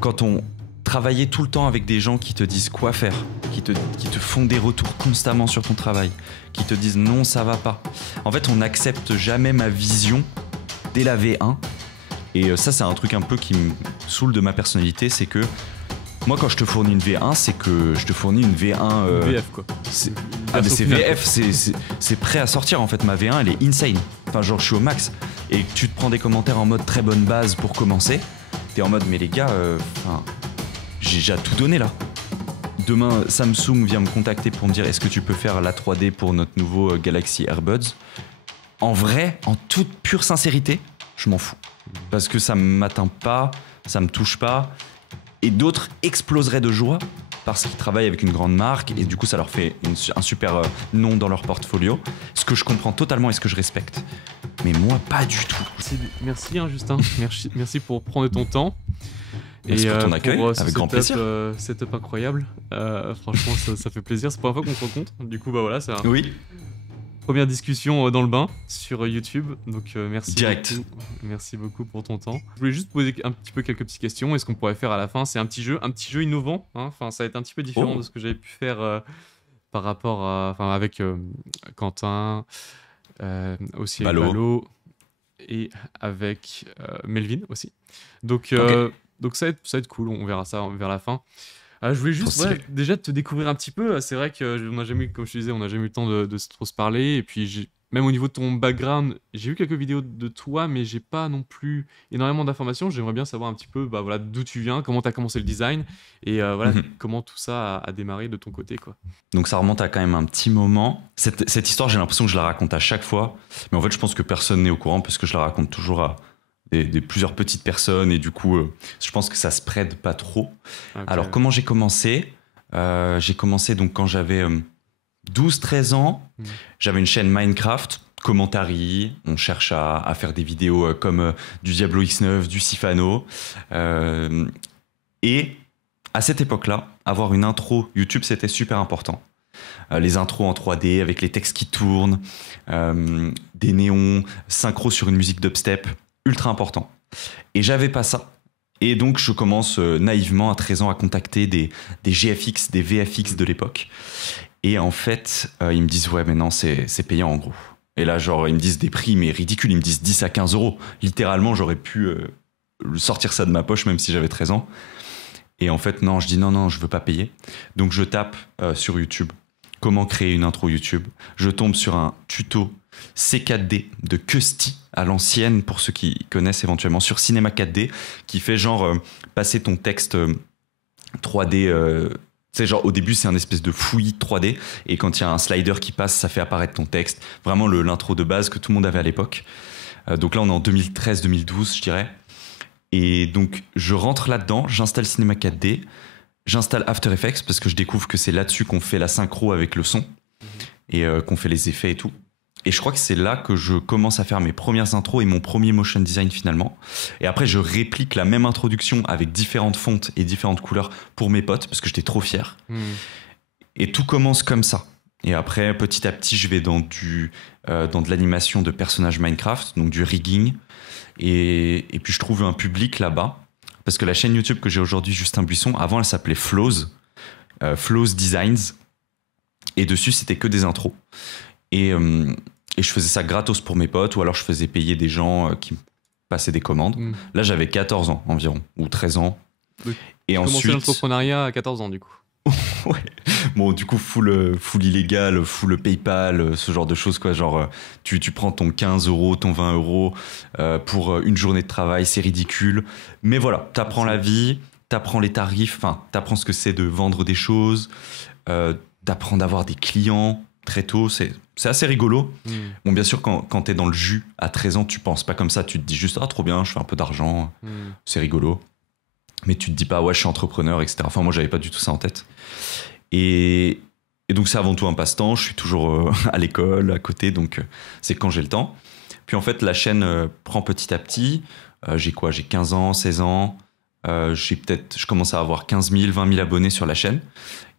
quand on travaillait tout le temps avec des gens qui te disent quoi faire, qui te font des retours constamment sur ton travail, qui te disent non, ça va pas. En fait, on n'accepte jamais ma vision dès la V1. Et ça, c'est un truc un peu qui me saoule de ma personnalité, c'est que moi, quand je te fournis une V1, c'est que je te fournis une V1... VF, quoi. Ah, mais c'est VF, c'est prêt à sortir, en fait. Ma V1, elle est insane. Enfin, genre, je suis au max. Et tu te prends des commentaires en mode très bonne base pour commencer. T'es en mode, mais les gars, j'ai déjà tout donné, là. Demain, Samsung vient me contacter pour me dire, est-ce que tu peux faire la 3D pour notre nouveau Galaxy AirBuds? En vrai, en toute pure sincérité, je m'en fous. Parce que ça m'atteint pas, ça me touche pas. Et d'autres exploseraient de joie parce qu'ils travaillent avec une grande marque et du coup ça leur fait un super nom dans leur portfolio, ce que je comprends totalement et ce que je respecte. Mais moi, pas du tout. Merci Justin, merci pour prendre ton temps. Merci pour ton accueil, avec grand plaisir. Setup incroyable, franchement ça fait plaisir, c'est la première fois qu'on se rencontre, du coup bah voilà, c'est oui. Première discussion dans le bain sur YouTube, donc merci. Direct. Merci beaucoup pour ton temps. Je voulais juste poser un petit peu quelques petites questions. Et ce qu'on pourrait faire à la fin, c'est un petit jeu innovant. Hein. Enfin, ça va être un petit peu différent de ce que j'avais pu faire par rapport à, avec Quentin, aussi avec Balo et avec Melvin aussi. Donc, donc ça va être cool. On verra ça vers la fin. Je voulais juste déjà te découvrir un petit peu. C'est vrai que on a jamais, comme je te disais, on n'a jamais eu le temps de trop se parler. Et puis même au niveau de ton background, j'ai vu quelques vidéos de toi, mais j'ai pas non plus énormément d'informations. J'aimerais bien savoir un petit peu, voilà, d'où tu viens, comment tu as commencé le design et voilà, comment tout ça a démarré de ton côté, quoi. Donc ça remonte à quand même un petit moment. Cette histoire, j'ai l'impression que je la raconte à chaque fois, mais en fait, je pense que personne n'est au courant parce que je la raconte toujours à des plusieurs petites personnes et du coup je pense que ça se prête pas trop. Okay. Alors comment j'ai commencé donc quand j'avais 12-13 ans, j'avais une chaîne Minecraft, Commentary, on cherche à faire des vidéos comme du Diablo X9, du Sifano et à cette époque-là, avoir une intro YouTube c'était super important. Les intros en 3D avec les textes qui tournent, des néons, synchro sur une musique dubstep, ultra important. Et j'avais pas ça. Et donc je commence naïvement à 13 ans à contacter des GFX, des VFX de l'époque. Et en fait, ils me disent ouais mais non c'est payant en gros. Et là genre ils me disent des prix mais ridicules, ils me disent 10 à 15 euros. Littéralement j'aurais pu sortir ça de ma poche même si j'avais 13 ans. Et en fait non, je dis non je veux pas payer. Donc je tape sur YouTube comment créer une intro YouTube. Je tombe sur un tuto C4D de Custy à l'ancienne pour ceux qui connaissent éventuellement sur Cinema 4D qui fait genre passer ton texte 3D tu sais genre au début c'est un espèce de fouillis 3D et quand il y a un slider qui passe ça fait apparaître ton texte, vraiment l'intro de base que tout le monde avait à l'époque. Donc là on est en 2013-2012 je dirais et donc je rentre là-dedans, j'installe Cinema 4D, j'installe After Effects parce que je découvre que c'est là-dessus qu'on fait la synchro avec le son et qu'on fait les effets et tout. Et je crois que c'est là que je commence à faire mes premières intros et mon premier motion design finalement. Et après, je réplique la même introduction avec différentes fontes et différentes couleurs pour mes potes parce que j'étais trop fier. Et tout commence comme ça. Et après, petit à petit, je vais dans de l'animation de personnages Minecraft, donc du rigging. Et puis, je trouve un public là-bas. Parce que la chaîne YouTube que j'ai aujourd'hui, Justin Buisson, avant, elle s'appelait Flows. Flows Designs. Et dessus, c'était que des intros. Et je faisais ça gratos pour mes potes ou alors je faisais payer des gens qui me passaient des commandes. Là, j'avais 14 ans environ, ou 13 ans. Oui. Et tu ensuite... commençais l'entrepreneuriat à 14 ans, du coup. Ouais. Bon, du coup, full illégal, full PayPal, ce genre de choses, quoi. Genre, tu prends ton 15 euros, ton 20 euros pour une journée de travail, c'est ridicule. Mais voilà, t'apprends la vie, t'apprends les tarifs, enfin, t'apprends ce que c'est de vendre des choses, t'apprends d'avoir des clients très tôt, c'est assez rigolo. Bon, bien sûr, quand t'es dans le jus, à 13 ans, tu penses pas comme ça, tu te dis juste, ah, trop bien, je fais un peu d'argent, c'est rigolo. Mais tu te dis pas, ouais, je suis entrepreneur, etc. Enfin, moi, j'avais pas du tout ça en tête. Et donc, c'est avant tout un passe-temps. Je suis toujours à l'école, à côté, donc c'est quand j'ai le temps. Puis, en fait, la chaîne prend petit à petit. J'ai 15 ans, 16 ans. Je commence à avoir 15 000, 20 000 abonnés sur la chaîne.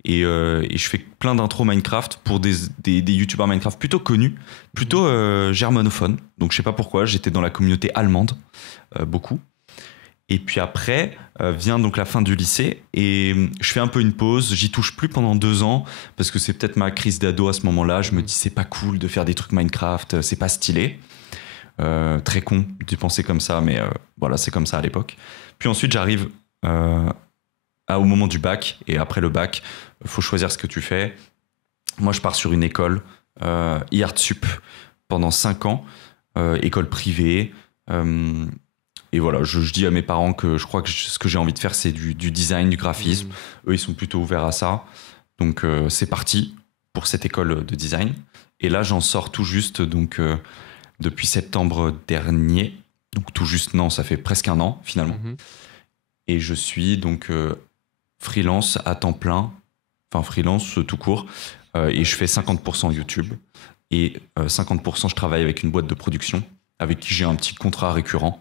Et je fais plein d'intros Minecraft pour des youtubeurs Minecraft plutôt connus, plutôt germanophones. Donc, je sais pas pourquoi, j'étais dans la communauté allemande, beaucoup. Et puis après, vient donc la fin du lycée et je fais un peu une pause. J'y touche plus pendant 2 ans parce que c'est peut-être ma crise d'ado à ce moment-là. Je me dis c'est pas cool de faire des trucs Minecraft, c'est pas stylé. Très con d'y penser comme ça, mais voilà, c'est comme ça à l'époque. Puis ensuite, j'arrive au moment du bac et après le bac, faut choisir ce que tu fais. Moi, je pars sur une école, IARTSUP, pendant 5 ans, école privée. Et voilà, je dis à mes parents que je crois que ce que j'ai envie de faire, c'est du design, du graphisme. Eux, ils sont plutôt ouverts à ça. Donc, c'est parti pour cette école de design. Et là, j'en sors tout juste, donc, depuis septembre dernier. Donc, tout juste, non, ça fait presque 1 an, finalement. Et je suis donc freelance à temps plein. Enfin, freelance tout court. Et je fais 50% YouTube. Et 50%, je travaille avec une boîte de production avec qui j'ai un petit contrat récurrent.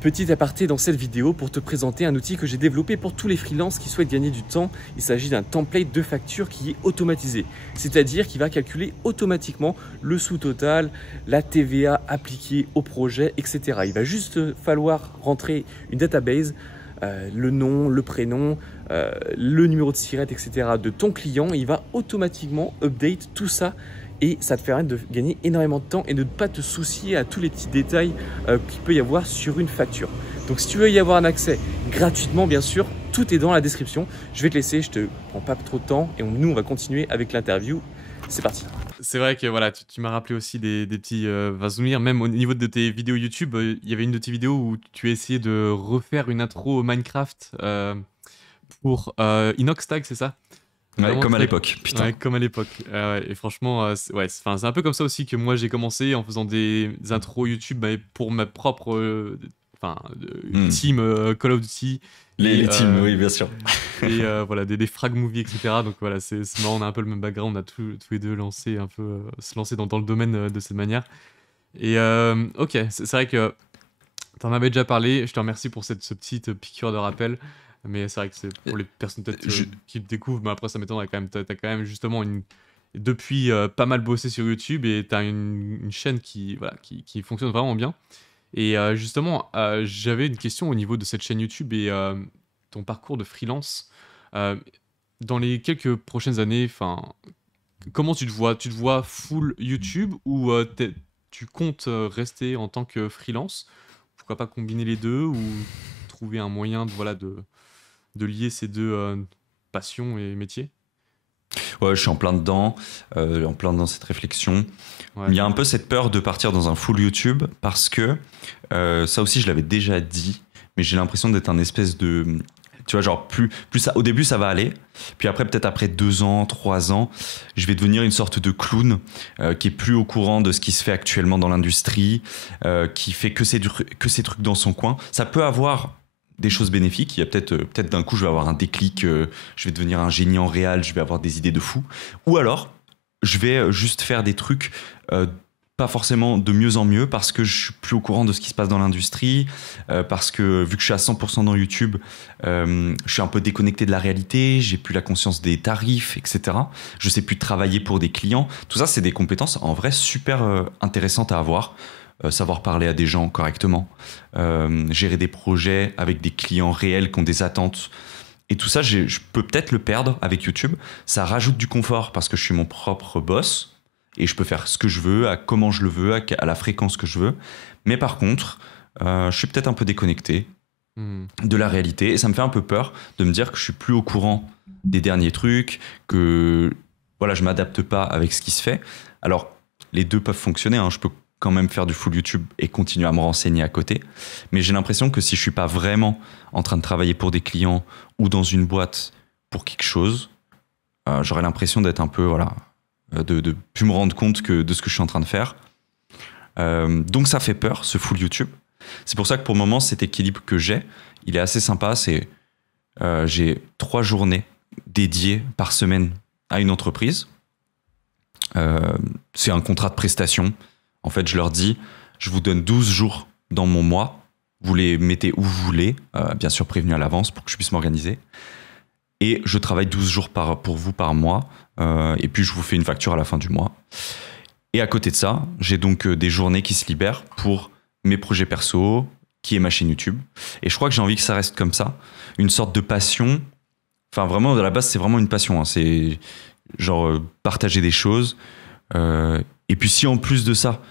Petit aparté dans cette vidéo pour te présenter un outil que j'ai développé pour tous les freelances qui souhaitent gagner du temps. Il s'agit d'un template de facture qui est automatisé, c'est-à-dire qu'il va calculer automatiquement le sous-total, la TVA appliquée au projet, etc. Il va juste falloir rentrer une database, le nom, le prénom, le numéro de SIRET, etc. de ton client. Il va automatiquement update tout ça. Et ça te permet de gagner énormément de temps et de ne pas te soucier à tous les petits détails qu'il peut y avoir sur une facture. Donc si tu veux y avoir un accès gratuitement, bien sûr, tout est dans la description. Je vais te laisser, je te prends pas trop de temps et nous on va continuer avec l'interview. C'est parti. C'est vrai que voilà, tu m'as rappelé aussi des petits souvenirs. Même au niveau de tes vidéos YouTube, il y avait une de tes vidéos où tu as essayé de refaire une intro Minecraft pour Inoxtag, c'est ça? Ouais, comme à l'époque, putain. Ouais, comme à l'époque. Ouais, et franchement, c'est un peu comme ça aussi que moi j'ai commencé en faisant des intros YouTube pour ma propre team Call of Duty. Les teams, oui, bien sûr. Et voilà, des frag movies, etc. Donc voilà, c'est marrant, on a un peu le même background, on a tous les deux lancé un peu, se lancer dans le domaine de cette manière. Et ok, c'est vrai que t'en avais déjà parlé, je te remercie pour ce petite piqûre de rappel. Mais c'est vrai que c'est pour les personnes peut-être qui le découvrent, mais après ça m'étonnerait quand même. T'as quand même justement depuis pas mal bossé sur YouTube et t'as une chaîne qui fonctionne vraiment bien. Et justement, j'avais une question au niveau de cette chaîne YouTube et ton parcours de freelance. Dans les quelques prochaines années, comment tu te vois? Tu te vois full YouTube ou tu comptes rester en tant que freelance? Pourquoi pas combiner les deux ou trouver un moyen de lier ces deux passions et métiers? Ouais, je suis en plein dedans cette réflexion. Ouais. Il y a un peu cette peur de partir dans un full YouTube parce que, ça aussi je l'avais déjà dit, mais j'ai l'impression d'être un espèce de... Tu vois, genre plus ça, au début ça va aller, puis après peut-être après 2 ans, 3 ans, je vais devenir une sorte de clown qui est plus au courant de ce qui se fait actuellement dans l'industrie, qui fait que ces trucs dans son coin. Ça peut avoir des choses bénéfiques. Il y a peut-être d'un coup, je vais avoir un déclic, je vais devenir un génie en réal, je vais avoir des idées de fou. Ou alors, je vais juste faire des trucs pas forcément de mieux en mieux parce que je suis plus au courant de ce qui se passe dans l'industrie, parce que vu que je suis à 100% dans YouTube, je suis un peu déconnecté de la réalité, j'ai plus la conscience des tarifs, etc. Je sais plus travailler pour des clients. Tout ça, c'est des compétences en vrai super intéressantes à avoir. Savoir parler à des gens correctement, gérer des projets avec des clients réels qui ont des attentes. Et tout ça, je peux peut-être le perdre avec YouTube. Ça rajoute du confort parce que je suis mon propre boss et je peux faire ce que je veux, à comment je le veux, à la fréquence que je veux. Mais par contre, je suis peut-être un peu déconnecté de la réalité et ça me fait un peu peur de me dire que je suis plus au courant des derniers trucs, que voilà, je m'adapte pas avec ce qui se fait. Alors, les deux peuvent fonctionner, hein. Je peux quand même faire du full YouTube et continuer à me renseigner à côté. Mais j'ai l'impression que si je suis pas vraiment en train de travailler pour des clients ou dans une boîte pour quelque chose, j'aurais l'impression d'être un peu, de plus me rendre compte de ce que je suis en train de faire. Donc ça fait peur, ce full YouTube. C'est pour ça que pour le moment, cet équilibre que j'ai, il est assez sympa. J'ai 3 journées dédiées par semaine à une entreprise. C'est un contrat de prestation. En fait, je leur dis, je vous donne 12 jours dans mon mois. Vous les mettez où vous voulez, bien sûr prévenu à l'avance pour que je puisse m'organiser. Et je travaille 12 jours pour vous par mois. Et puis, je vous fais une facture à la fin du mois. Et à côté de ça, j'ai donc des journées qui se libèrent pour mes projets perso, qui est ma chaîne YouTube. Et je crois que j'ai envie que ça reste comme ça, une sorte de passion. Enfin, vraiment, à la base, c'est vraiment une passion. Hein. C'est genre partager des choses. Et puis si en plus de ça,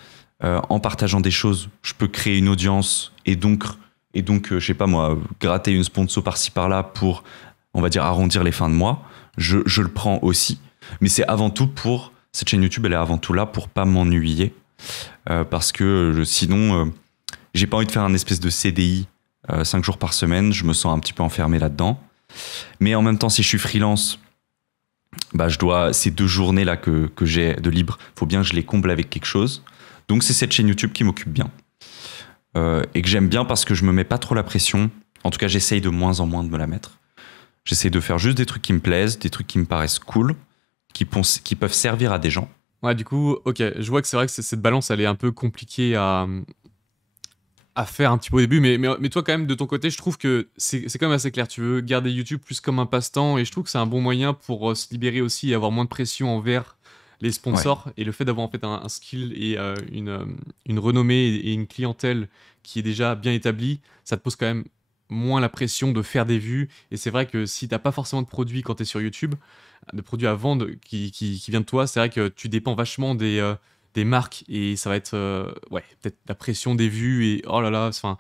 en partageant des choses, je peux créer une audience et donc je sais pas moi, gratter une sponsor par-ci par-là pour, on va dire, arrondir les fins de mois, je le prends aussi. Mais c'est avant tout pour... Cette chaîne YouTube, elle est avant tout là pour pas m'ennuyer. Parce que sinon, j'ai pas envie de faire un espèce de CDI 5 jours par semaine. Je me sens un petit peu enfermé là-dedans. Mais en même temps, si je suis freelance, bah, ces 2 journées-là que j'ai de libre, il faut bien que je les comble avec quelque chose. Donc c'est cette chaîne YouTube qui m'occupe bien. Et que j'aime bien parce que je me mets pas trop la pression. En tout cas, j'essaye de moins en moins de me la mettre. J'essaye de faire juste des trucs qui me plaisent, des trucs qui me paraissent cool, qui peuvent servir à des gens. Ouais, du coup, ok, je vois que c'est vrai que cette balance, elle est un peu compliquée à faire un petit peu au début, mais toi, quand même, de ton côté, je trouve que c'est quand même assez clair. Tu veux garder YouTube plus comme un passe-temps, et je trouve que c'est un bon moyen pour se libérer aussi et avoir moins de pression envers les sponsors. Ouais. Et le fait d'avoir en fait un skill et une renommée et une clientèle qui est déjà bien établie, ça te pose quand même moins la pression de faire des vues. Et c'est vrai que si t'as pas forcément de produits quand t'es sur YouTube, de produits à vendre qui viennent de toi, c'est vrai que tu dépends vachement des marques et ça va être peut-être la pression des vues et oh là là, enfin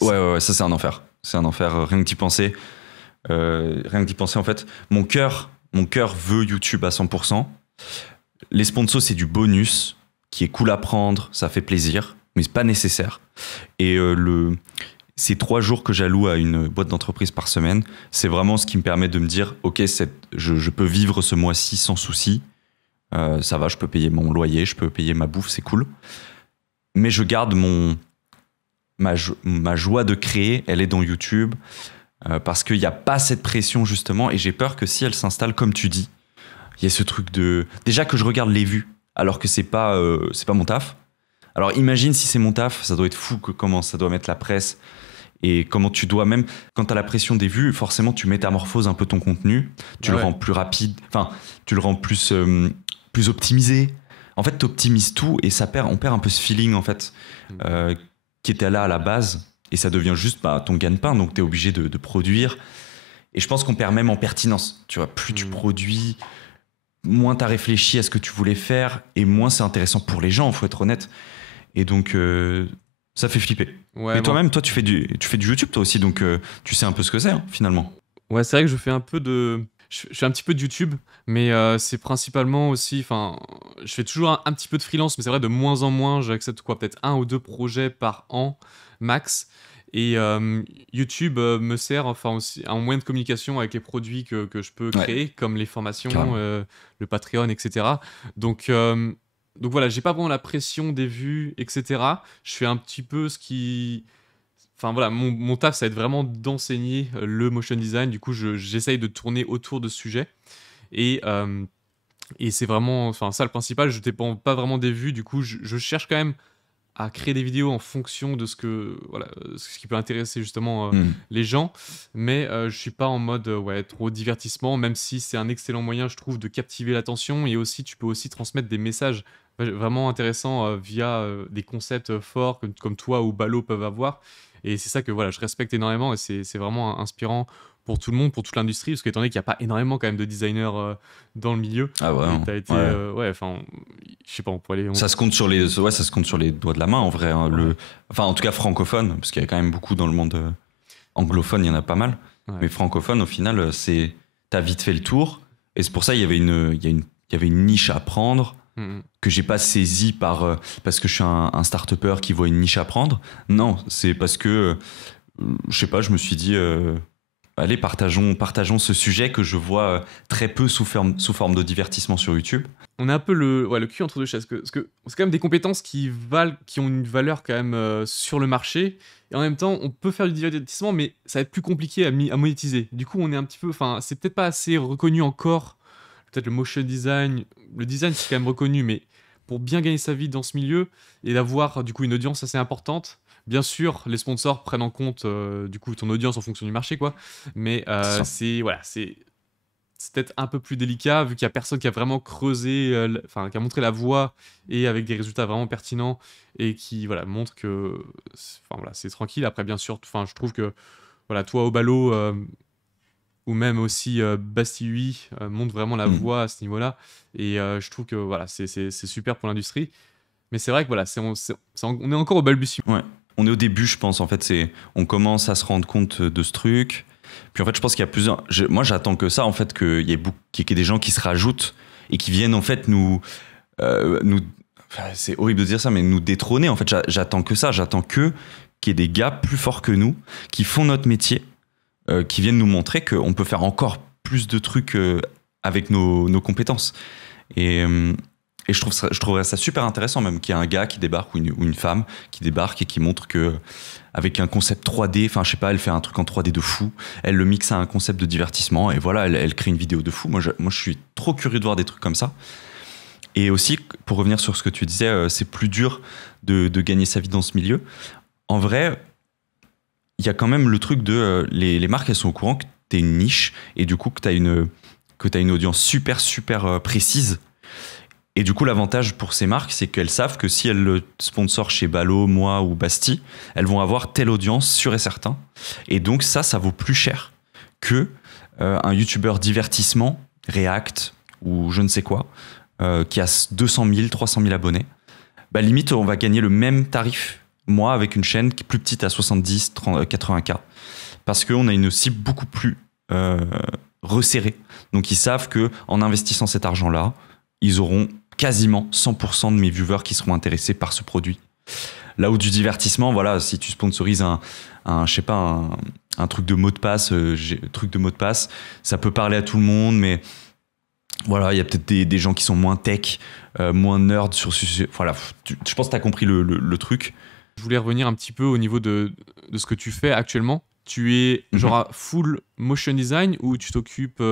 ouais, ça c'est un enfer, rien que d'y penser, en fait, mon cœur veut YouTube à 100%. Les sponsors, c'est du bonus qui est cool à prendre, ça fait plaisir, mais c'est pas nécessaire. Et ces 3 jours que j'alloue à une boîte d'entreprise par semaine, c'est vraiment ce qui me permet de me dire ok, je peux vivre ce mois-ci sans souci. Ça va, je peux payer mon loyer, je peux payer ma bouffe, c'est cool. Mais je garde ma joie de créer, elle est dans YouTube, parce qu'il n'y a pas cette pression justement, et j'ai peur que si elle s'installe, comme tu dis, il y a ce truc de... Déjà que je regarde les vues, alors que c'est pas mon taf. Alors imagine si c'est mon taf, ça doit être fou comment ça doit mettre la presse, et comment tu dois, même quand tu as la pression des vues, forcément tu métamorphoses un peu ton contenu, tu le rends plus rapide, enfin tu le rends plus optimisé. En fait, tu optimises tout et on perd un peu ce feeling en fait, qui était là à la base, et ça devient juste ton gagne-pain, donc tu es obligé de produire. Et je pense qu'on perd même en pertinence. Tu vois, plus tu produis, moins tu as réfléchi à ce que tu voulais faire, et moins c'est intéressant pour les gens, il faut être honnête. Et donc, ça fait flipper. Ouais, mais toi-même, toi, tu fais du YouTube, toi aussi, donc tu sais un peu ce que c'est, hein, finalement. Ouais, c'est vrai que je fais un peu de... Je fais un petit peu de YouTube, mais c'est principalement aussi... Enfin, je fais toujours un petit peu de freelance, mais c'est vrai, de moins en moins, j'accepte peut-être 1 ou 2 projets par an, max. Et YouTube me sert enfin aussi un moyen de communication avec les produits que je peux créer, comme les formations, le Patreon, etc. Donc voilà, j'ai pas vraiment la pression des vues, etc. Je fais un petit peu ce qui... Enfin voilà, mon taf, ça va être vraiment d'enseigner le motion design. Du coup, j'essaye de tourner autour de ce sujet. Et c'est vraiment ça le principal. Je dépends pas vraiment des vues. Du coup, je cherche quand même à créer des vidéos en fonction de ce qui peut intéresser justement les gens. Mais je suis pas en mode trop divertissement, même si c'est un excellent moyen, je trouve, de captiver l'attention. Et aussi, tu peux aussi transmettre des messages vraiment intéressants via des concepts forts comme toi ou Balo peuvent avoir. Et c'est ça que je respecte énormément, et c'est vraiment inspirant pour tout le monde, pour toute l'industrie, parce qu'étant donné qu'il n'y a pas énormément quand même de designers dans le milieu. Ah ouais. T'as été, je sais pas, on pourrait aller... Ça se compte sur les doigts de la main en vrai. Hein, enfin, en tout cas francophone, parce qu'il y a quand même beaucoup dans le monde anglophone, il y en a pas mal. Ouais. Mais francophone, au final, t'as vite fait le tour, et c'est pour ça il y avait une niche à prendre. Que j'ai pas saisi parce que je suis un start-upper qui voit une niche à prendre. Non, c'est parce que je sais pas, je me suis dit allez, partageons ce sujet que je vois très peu sous forme de divertissement sur YouTube. On a un peu le cul entre deux chaises, parce que c'est quand même des compétences qui ont une valeur quand même sur le marché, et en même temps on peut faire du divertissement, mais ça va être plus compliqué à monétiser. Du coup on est un petit peu, c'est peut-être pas assez reconnu encore. Peut-être le motion design, le design c'est quand même reconnu, mais pour bien gagner sa vie dans ce milieu et d'avoir du coup une audience assez importante, bien sûr les sponsors prennent en compte du coup ton audience en fonction du marché, quoi. Mais c'est peut-être un peu plus délicat vu qu'il y a personne qui a vraiment creusé, enfin qui a montré la voie et avec des résultats vraiment pertinents et qui voilà montre que, enfin voilà, c'est tranquille. Après bien sûr, enfin je trouve que voilà toi au ballot ou même aussi Bastille 8 montre vraiment la voie à ce niveau-là et je trouve que voilà c'est super pour l'industrie. Mais c'est vrai que voilà, on est encore au balbutiement. Ouais. On est au début, je pense. En fait, on commence à se rendre compte de ce truc. Puis en fait, je pense qu'il y a plusieurs. Moi, j'attends que ça, en fait, qu'il y ait des gens qui se rajoutent et qui viennent en fait enfin, c'est horrible de dire ça, mais nous détrôner. En fait, j'attends que ça. J'attends qu'il y ait des gars plus forts que nous qui font notre métier, qui viennent nous montrer qu'on peut faire encore plus de trucs avec nos compétences. Et je trouverais ça super intéressant même qu'il y ait un gars qui débarque ou une femme qui débarque et qui montre que avec un concept 3D, enfin je sais pas, elle fait un truc en 3D de fou, elle le mixe à un concept de divertissement et voilà, elle crée une vidéo de fou. Moi je suis trop curieux de voir des trucs comme ça. Et aussi, pour revenir sur ce que tu disais, c'est plus dur de gagner sa vie dans ce milieu. En vrai, il y a quand même le truc de les marques, elles sont au courant que tu es une niche et du coup que tu as une audience super précise. Et du coup, l'avantage pour ces marques, c'est qu'elles savent que si elles le sponsorent chez Ballot, moi ou Bastille, elles vont avoir telle audience sûr et certain. Et donc ça vaut plus cher que un youtubeur divertissement, React ou je ne sais quoi, qui a 200 000, 300 000 abonnés. Bah, limite, on va gagner le même tarif, moi, avec une chaîne qui est plus petite à 70, 80K. Parce qu'on a une cible beaucoup plus resserrée. Donc ils savent qu'en investissant cet argent-là, ils auront quasiment 100% de mes viewers qui seront intéressés par ce produit. Là où du divertissement, voilà, si tu sponsorises je sais pas, un truc de mot de passe, ça peut parler à tout le monde, mais voilà, il y a peut-être des gens qui sont moins tech, moins nerd sur ce sujet. Voilà, je pense que tu as compris le truc. Je voulais revenir un petit peu au niveau de ce que tu fais actuellement. Tu es genre full motion design ou tu t'occupes...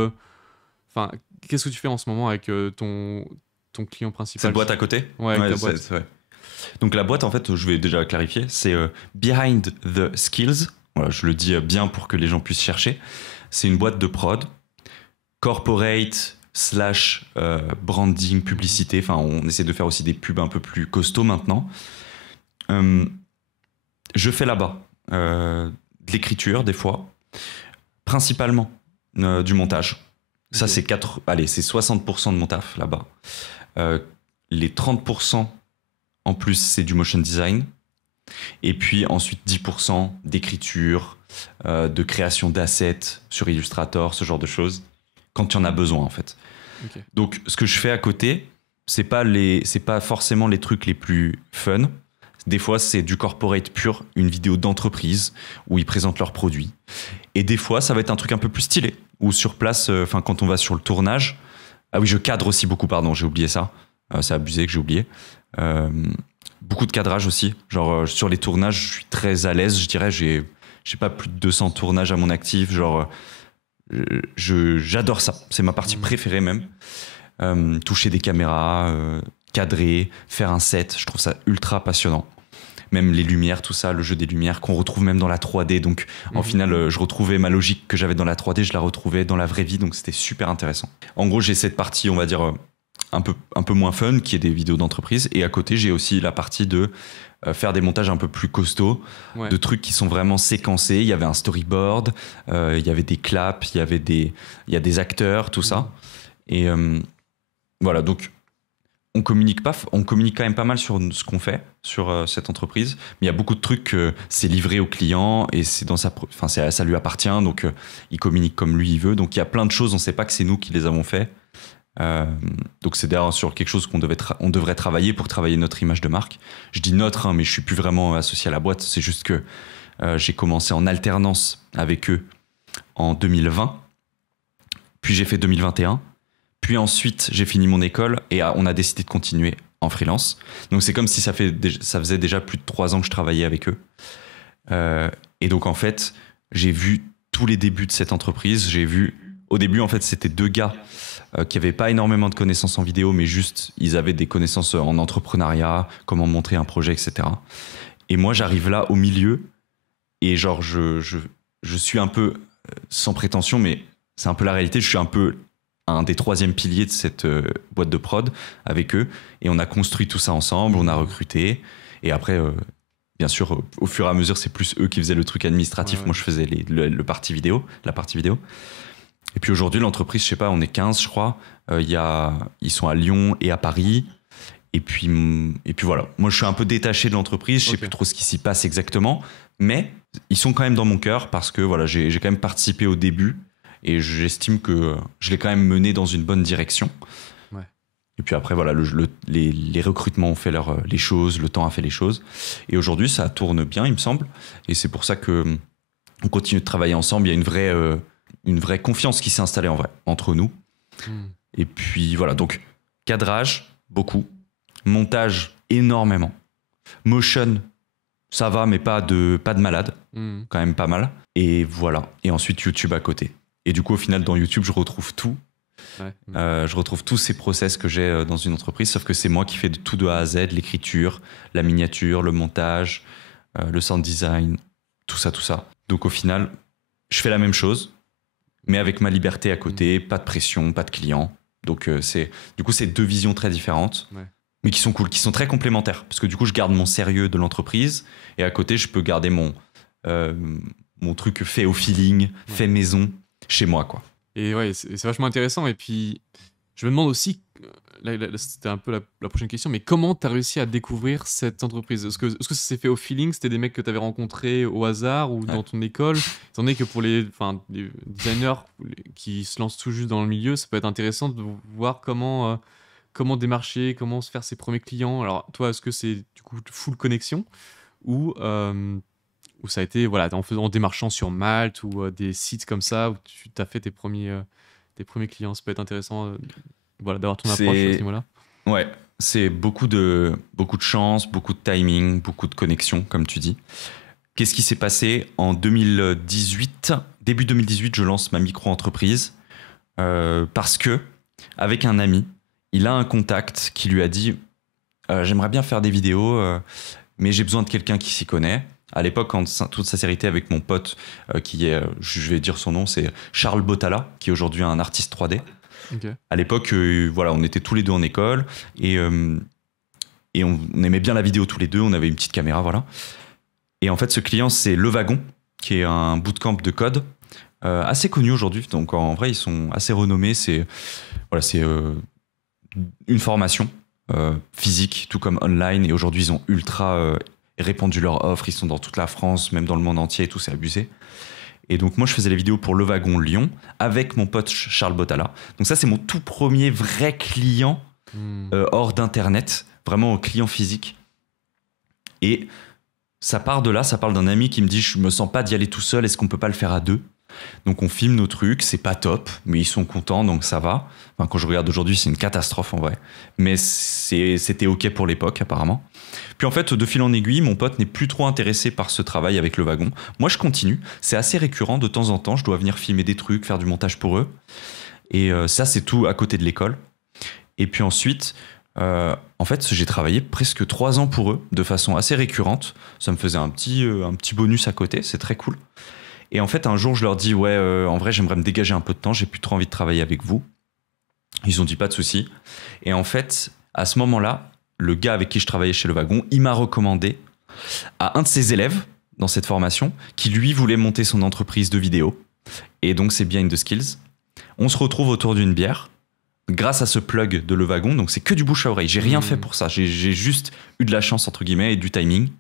Enfin, qu'est-ce que tu fais en ce moment avec ton client principal? Cette boîte à côté? Ouais, la boîte. Ouais. Donc la boîte, en fait, je vais déjà clarifier, c'est Behind the Skills. Voilà, je le dis bien pour que les gens puissent chercher. C'est une boîte de prod, corporate / branding, publicité. Enfin, on essaie de faire aussi des pubs un peu plus costauds maintenant. Je fais là-bas de l'écriture des fois, principalement du montage. Ça, c'est 60% de mon taf là-bas. Les 30% en plus, c'est du motion design. Et puis ensuite 10% d'écriture, de création d'assets sur Illustrator, ce genre de choses, quand tu en as besoin en fait. Okay. Donc ce que je fais à côté, c'est pas forcément les trucs les plus fun. Des fois, c'est du corporate pur, une vidéo d'entreprise où ils présentent leurs produits. Et des fois, ça va être un truc un peu plus stylé. Ou sur place, quand on va sur le tournage. Ah oui, je cadre aussi beaucoup, pardon, j'ai oublié ça. C'est abusé que j'ai oublié. Beaucoup de cadrage aussi. Genre, sur les tournages, je suis très à l'aise. Je dirais, j'ai pas plus de 200 tournages à mon actif. Genre, j'adore ça. C'est ma partie préférée même. Toucher des caméras, cadrer, faire un set. Je trouve ça ultra passionnant. Même les lumières, tout ça, le jeu des lumières qu'on retrouve même dans la 3D. Donc, en final, je retrouvais ma logique que j'avais dans la 3D, je la retrouvais dans la vraie vie. Donc, c'était super intéressant. En gros, j'ai cette partie, on va dire, un peu moins fun, qui est des vidéos d'entreprise. Et à côté, j'ai aussi la partie de faire des montages un peu plus costauds, de trucs qui sont vraiment séquencés. Il y avait un storyboard, il y avait des claps, il y a des acteurs, tout ça. Et voilà, donc... On communique quand même pas mal sur ce qu'on fait sur cette entreprise, mais il y a beaucoup de trucs, c'est livré au client et c'est ça lui appartient, donc il communique comme lui il veut. Donc il y a plein de choses, on ne sait pas que c'est nous qui les avons fait. Donc c'est d'ailleurs sur quelque chose qu'on devrait travailler pour travailler notre image de marque. Je dis notre, mais je suis plus vraiment associé à la boîte. C'est juste que j'ai commencé en alternance avec eux en 2020, puis j'ai fait 2021. Puis ensuite, j'ai fini mon école et on a décidé de continuer en freelance. Donc c'est comme si ça faisait déjà plus de 3 ans que je travaillais avec eux. Et donc en fait, j'ai vu tous les débuts de cette entreprise. Au début, en fait, c'était 2 gars qui n'avaient pas énormément de connaissances en vidéo, mais juste, ils avaient des connaissances en entrepreneuriat, comment montrer un projet, etc. Et moi, j'arrive là au milieu et genre, je suis un peu, sans prétention, mais c'est un peu la réalité, je suis un peu un des troisièmes piliers de cette boîte de prod avec eux. Et on a construit tout ça ensemble, on a recruté. Et après, bien sûr, au fur et à mesure, c'est plus eux qui faisaient le truc administratif. Moi, je faisais la partie vidéo. Et puis aujourd'hui, l'entreprise, je sais pas, on est 15, je crois. Ils sont à Lyon et à Paris. Et puis voilà. Moi, je suis un peu détaché de l'entreprise. Je sais plus trop ce qui s'y passe exactement. Mais ils sont quand même dans mon cœur parce que voilà, j'ai quand même participé au début. Et j'estime que je l'ai quand même mené dans une bonne direction. Ouais. Et puis après, voilà, les recrutements ont fait les choses, le temps a fait les choses. Et aujourd'hui, ça tourne bien, il me semble. Et c'est pour ça qu'on continue de travailler ensemble. Il y a une vraie confiance qui s'est installée en vrai, entre nous. Et puis voilà, donc cadrage, beaucoup. Montage, énormément. Motion, ça va, mais pas de malade. Quand même pas mal. Et voilà. Et ensuite, YouTube à côté. Et du coup, au final, dans YouTube, je retrouve tout. Je retrouve tous ces process que j'ai dans une entreprise, sauf que c'est moi qui fais tout de A à Z, l'écriture, la miniature, le montage, le sound design, tout ça. Donc au final, je fais la même chose, mais avec ma liberté à côté, pas de pression, pas de clients. Donc c'est deux visions très différentes, mais qui sont cool, qui sont très complémentaires. Parce que du coup, je garde mon sérieux de l'entreprise, et à côté, je peux garder mon truc fait au feeling, fait maison, chez moi, quoi. Et ouais, c'est vachement intéressant. Et puis, je me demande aussi, là, c'était un peu la prochaine question, mais comment tu as réussi à découvrir cette entreprise ? Est-ce que ça s'est fait au feeling ? C'était des mecs que tu avais rencontrés au hasard ou dans ton école ? Étant donné que pour les designers qui se lancent tout juste dans le milieu, ça peut être intéressant de voir comment démarcher, comment se faire ses premiers clients. Alors, toi, est-ce que c'est du coup full connexion ou ça a été en démarchant sur Malte ou des sites comme ça où tu t'as fait tes premiers clients? Ça peut être intéressant d'avoir ton approche à ce niveau-là. Ouais, c'est beaucoup de chance, beaucoup de timing, beaucoup de connexion, comme tu dis. Qu'est-ce qui s'est passé en 2018 ? Début 2018, je lance ma micro-entreprise parce que, avec un ami, il a un contact qui lui a dit j'aimerais bien faire des vidéos, mais j'ai besoin de quelqu'un qui s'y connaît. À l'époque, en toute sincérité, avec mon pote, qui est, je vais dire son nom, c'est Charles Botala, qui est aujourd'hui un artiste 3D. Okay. À l'époque, on était tous les deux en école et on aimait bien la vidéo tous les deux. On avait une petite caméra, voilà. Et en fait, ce client, c'est Le Wagon, qui est un bootcamp de code assez connu aujourd'hui. Donc, en vrai, ils sont assez renommés. C'est une formation physique, tout comme online. Et aujourd'hui, ils ont ultra répandu leur offre, ils sont dans toute la France, même dans le monde entier et tout, c'est abusé. Et donc moi je faisais les vidéos pour Le Wagon Lyon avec mon pote Charles Botala. Donc ça c'est mon tout premier vrai client hors d'internet, vraiment client physique. Et ça part de là, ça parle d'un ami qui me dit je me sens pas d'y aller tout seul, est-ce qu'on peut pas le faire à deux ? Donc on filme nos trucs, c'est pas top, mais ils sont contents, donc ça va. Enfin, quand je regarde aujourd'hui, c'est une catastrophe en vrai. Mais c'était ok pour l'époque apparemment. Puis en fait, de fil en aiguille, mon pote n'est plus trop intéressé par ce travail avec Le Wagon. Moi, je continue. C'est assez récurrent de temps en temps. Je dois venir filmer des trucs, faire du montage pour eux. Et ça, c'est tout à côté de l'école. Et puis ensuite, en fait, j'ai travaillé presque 3 ans pour eux de façon assez récurrente. Ça me faisait un petit bonus à côté. C'est très cool. Et en fait, un jour, je leur dis en vrai, j'aimerais me dégager un peu de temps. J'ai plus trop envie de travailler avec vous. Ils ont dit pas de souci. Et en fait, à ce moment-là, le gars avec qui je travaillais chez Le Wagon, il m'a recommandé à un de ses élèves dans cette formation qui, lui, voulait monter son entreprise de vidéo. Et donc, c'est Behind the Skills. On se retrouve autour d'une bière grâce à ce plug de Le Wagon. Donc, c'est que du bouche à oreille. J'ai rien fait pour ça. J'ai juste eu de la chance, entre guillemets, et du timing.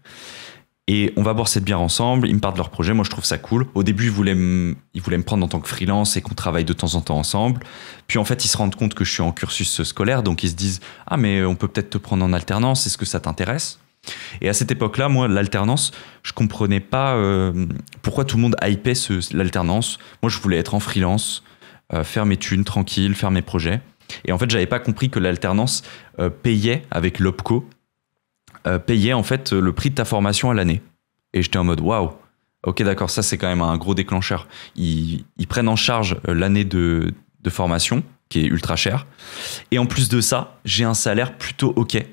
Et on va boire cette bière ensemble. Ils me parlent de leur projet. Moi, je trouve ça cool. Au début, ils voulaient me prendre en tant que freelance et qu'on travaille de temps en temps ensemble. Puis, en fait, ils se rendent compte que je suis en cursus scolaire. Donc, ils se disent « Ah, mais on peut peut-être te prendre en alternance. Est-ce que ça t'intéresse ?» Et à cette époque-là, moi, l'alternance, je comprenais pas pourquoi tout le monde hypait l'alternance. Moi, je voulais être en freelance, faire mes thunes tranquille, faire mes projets. Et en fait, j'avais pas compris que l'alternance payait avec l'OPCO. Payait en fait le prix de ta formation à l'année. Et j'étais en mode waouh, ok d'accord, ça c'est quand même un gros déclencheur. Ils prennent en charge l'année de formation qui est ultra chère. Et en plus de ça, j'ai un salaire plutôt ok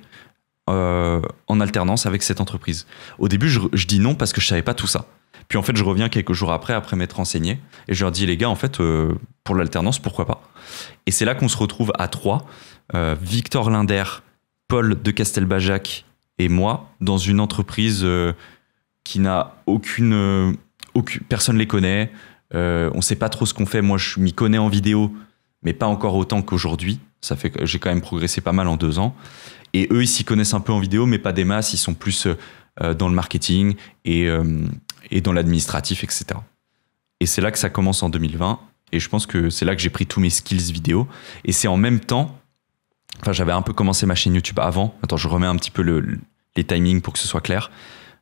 en alternance avec cette entreprise. Au début, je dis non parce que je savais pas tout ça. Puis en fait, je reviens quelques jours après m'être renseigné. Et je leur dis, les gars, en fait, pour l'alternance, pourquoi pas? Et c'est là qu'on se retrouve à 3. Victor Linder, Paul de Castelbajac et moi, dans une entreprise qui n'a aucune... personne ne les connaît. On ne sait pas trop ce qu'on fait. Moi, je m'y connais en vidéo, mais pas encore autant qu'aujourd'hui. Ça fait que j'ai quand même progressé pas mal en 2 ans. Et eux, ils s'y connaissent un peu en vidéo, mais pas des masses. Ils sont plus dans le marketing et dans l'administratif, etc. Et c'est là que ça commence en 2020. Et je pense que c'est là que j'ai pris tous mes skills vidéo. Et c'est en même temps... Enfin, j'avais un peu commencé ma chaîne YouTube avant. Attends, je remets un petit peu les timings pour que ce soit clair.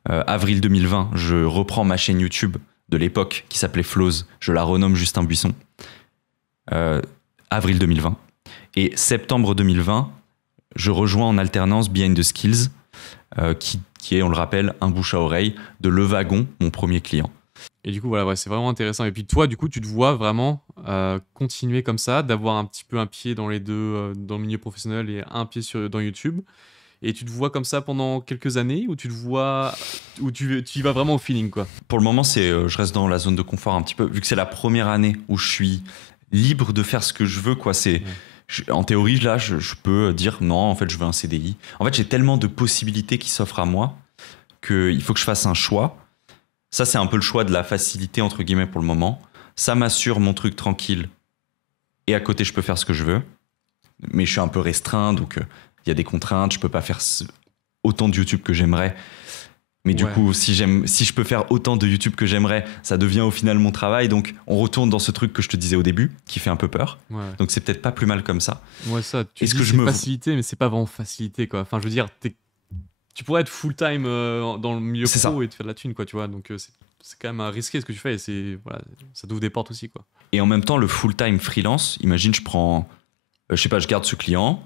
Avril 2020, je reprends ma chaîne YouTube de l'époque qui s'appelait Flows. Je la renomme Justin Buisson. Avril 2020. Et septembre 2020, je rejoins en alternance Behind the Skills, qui est, on le rappelle, un bouche à oreille de Le Wagon, mon premier client. Et du coup, voilà, ouais, c'est vraiment intéressant. Et puis toi, du coup, tu te vois vraiment continuer comme ça, d'avoir un petit peu un pied dans les deux, dans le milieu professionnel et un pied dans YouTube. Et tu te vois comme ça pendant quelques années, ou tu te vois, ou tu y vas vraiment au feeling, quoi? Pour le moment, je reste dans la zone de confort un petit peu, vu que c'est la première année où je suis libre de faire ce que je veux, quoi. En théorie, là, je peux dire non, en fait, je veux un CDI. En fait, j'ai tellement de possibilités qui s'offrent à moi qu'il faut que je fasse un choix. Ça, c'est un peu le choix de la facilité, entre guillemets, pour le moment. Ça m'assure mon truc tranquille. Et à côté, je peux faire ce que je veux. Mais je suis un peu restreint, donc il y a des contraintes. Je peux pas faire autant de YouTube que j'aimerais. Mais du coup, si je peux faire autant de YouTube que j'aimerais, ça devient au final mon travail. Donc, on retourne dans ce truc que je te disais au début, qui fait un peu peur. Ouais. Donc, c'est peut-être pas plus mal comme ça. Ouais, ça, tu dis que c'est facilité, mais c'est pas vraiment facilité, quoi. Enfin, je veux dire, tu pourrais être full-time dans le milieu pro et te faire de la thune, quoi, tu vois. Donc, c'est quand même risqué ce que tu fais. Et voilà, ça t'ouvre des portes aussi, quoi. Et en même temps, le full-time freelance, imagine, je prends... je sais pas, je garde ce client...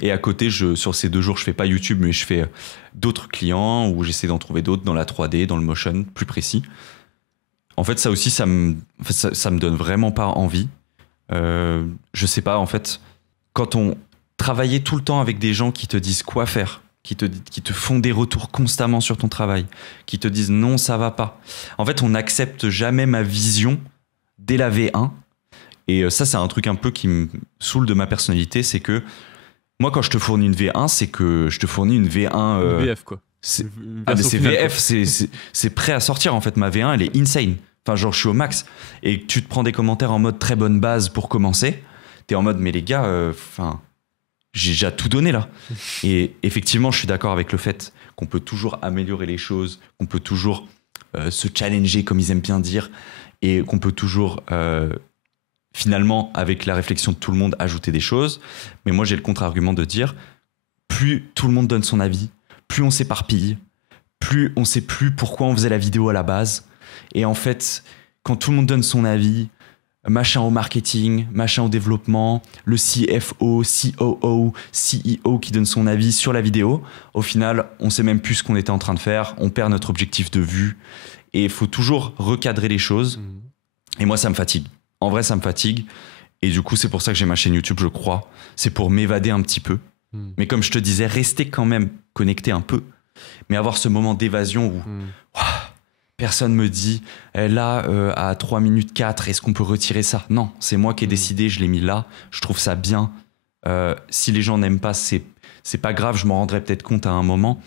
Et à côté, sur ces 2 jours, je fais pas YouTube, mais je fais d'autres clients où j'essaie d'en trouver d'autres dans la 3D, dans le motion, plus précis. En fait, ça aussi, ça me donne vraiment pas envie. Je sais pas, en fait, quand on travaillait tout le temps avec des gens qui te disent quoi faire, qui te font des retours constamment sur ton travail, qui te disent non, ça va pas. En fait, on n'accepte jamais ma vision dès la V1. Et ça, c'est un truc un peu qui me saoule de ma personnalité, c'est que moi, quand je te fournis une V1, c'est que je te fournis une V1... Une VF, quoi. C'est VF, c'est prêt à sortir, en fait. Ma V1, elle est insane. Enfin, genre, je suis au max. Et tu te prends des commentaires en mode très bonne base pour commencer. T'es en mode, mais les gars, j'ai déjà tout donné, là. Et effectivement, je suis d'accord avec le fait qu'on peut toujours améliorer les choses, qu'on peut toujours se challenger, comme ils aiment bien dire, et qu'on peut toujours... finalement, avec la réflexion de tout le monde, ajouter des choses. Mais moi, j'ai le contre-argument de dire, plus tout le monde donne son avis, plus on s'éparpille, plus on sait plus pourquoi on faisait la vidéo à la base. Et en fait, quand tout le monde donne son avis, machin au marketing, machin au développement, le CFO, COO, CEO qui donne son avis sur la vidéo, au final, on sait même plus ce qu'on était en train de faire, on perd notre objectif de vue. Et il faut toujours recadrer les choses. Et moi, ça me fatigue. En vrai, ça me fatigue. Et du coup, c'est pour ça que j'ai ma chaîne YouTube, je crois. C'est pour m'évader un petit peu. Mais comme je te disais, rester quand même connecté un peu. Mais avoir ce moment d'évasion où personne me dit là, à 3 minutes 4, est-ce qu'on peut retirer ça? Non, c'est moi qui ai décidé, je l'ai mis là. Je trouve ça bien. Si les gens n'aiment pas, c'est pas grave. Je m'en rendrai peut-être compte à un moment.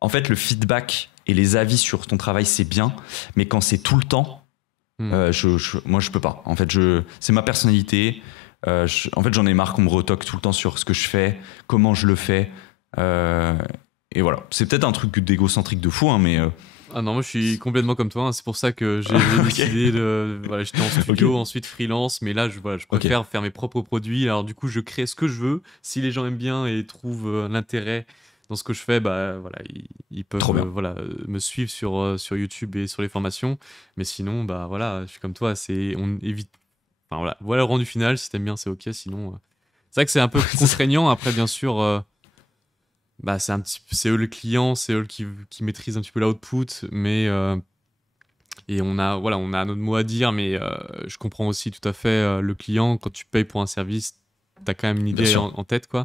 En fait, le feedback et les avis sur ton travail, c'est bien. Mais quand c'est tout le temps, moi je peux pas. En fait, c'est ma personnalité. En fait, j'en ai marre qu'on me retoque tout le temps sur ce que je fais, comment je le fais. Et voilà. C'est peut-être un truc d'égocentrique de fou, hein, mais. Ah non, moi je suis complètement comme toi. Hein. C'est pour ça que j'ai décidé de. Voilà, j'étais en studio, ensuite freelance, mais là je préfère faire mes propres produits. Alors du coup, je crée ce que je veux. Si les gens aiment bien et trouvent l'intérêt dans ce que je fais, bah voilà, ils peuvent me suivre sur YouTube et sur les formations. Mais sinon, bah voilà, je suis comme toi, on évite. Enfin voilà le rendu final. Si t'aimes bien, c'est ok. Sinon, c'est vrai que c'est un peu contraignant. Après, bien sûr, bah c'est eux le client, c'est eux qui maîtrisent un petit peu l'output, mais et on a notre mot à dire. Mais je comprends aussi tout à fait le client. Quand tu payes pour un service, t'as quand même une idée en tête, quoi.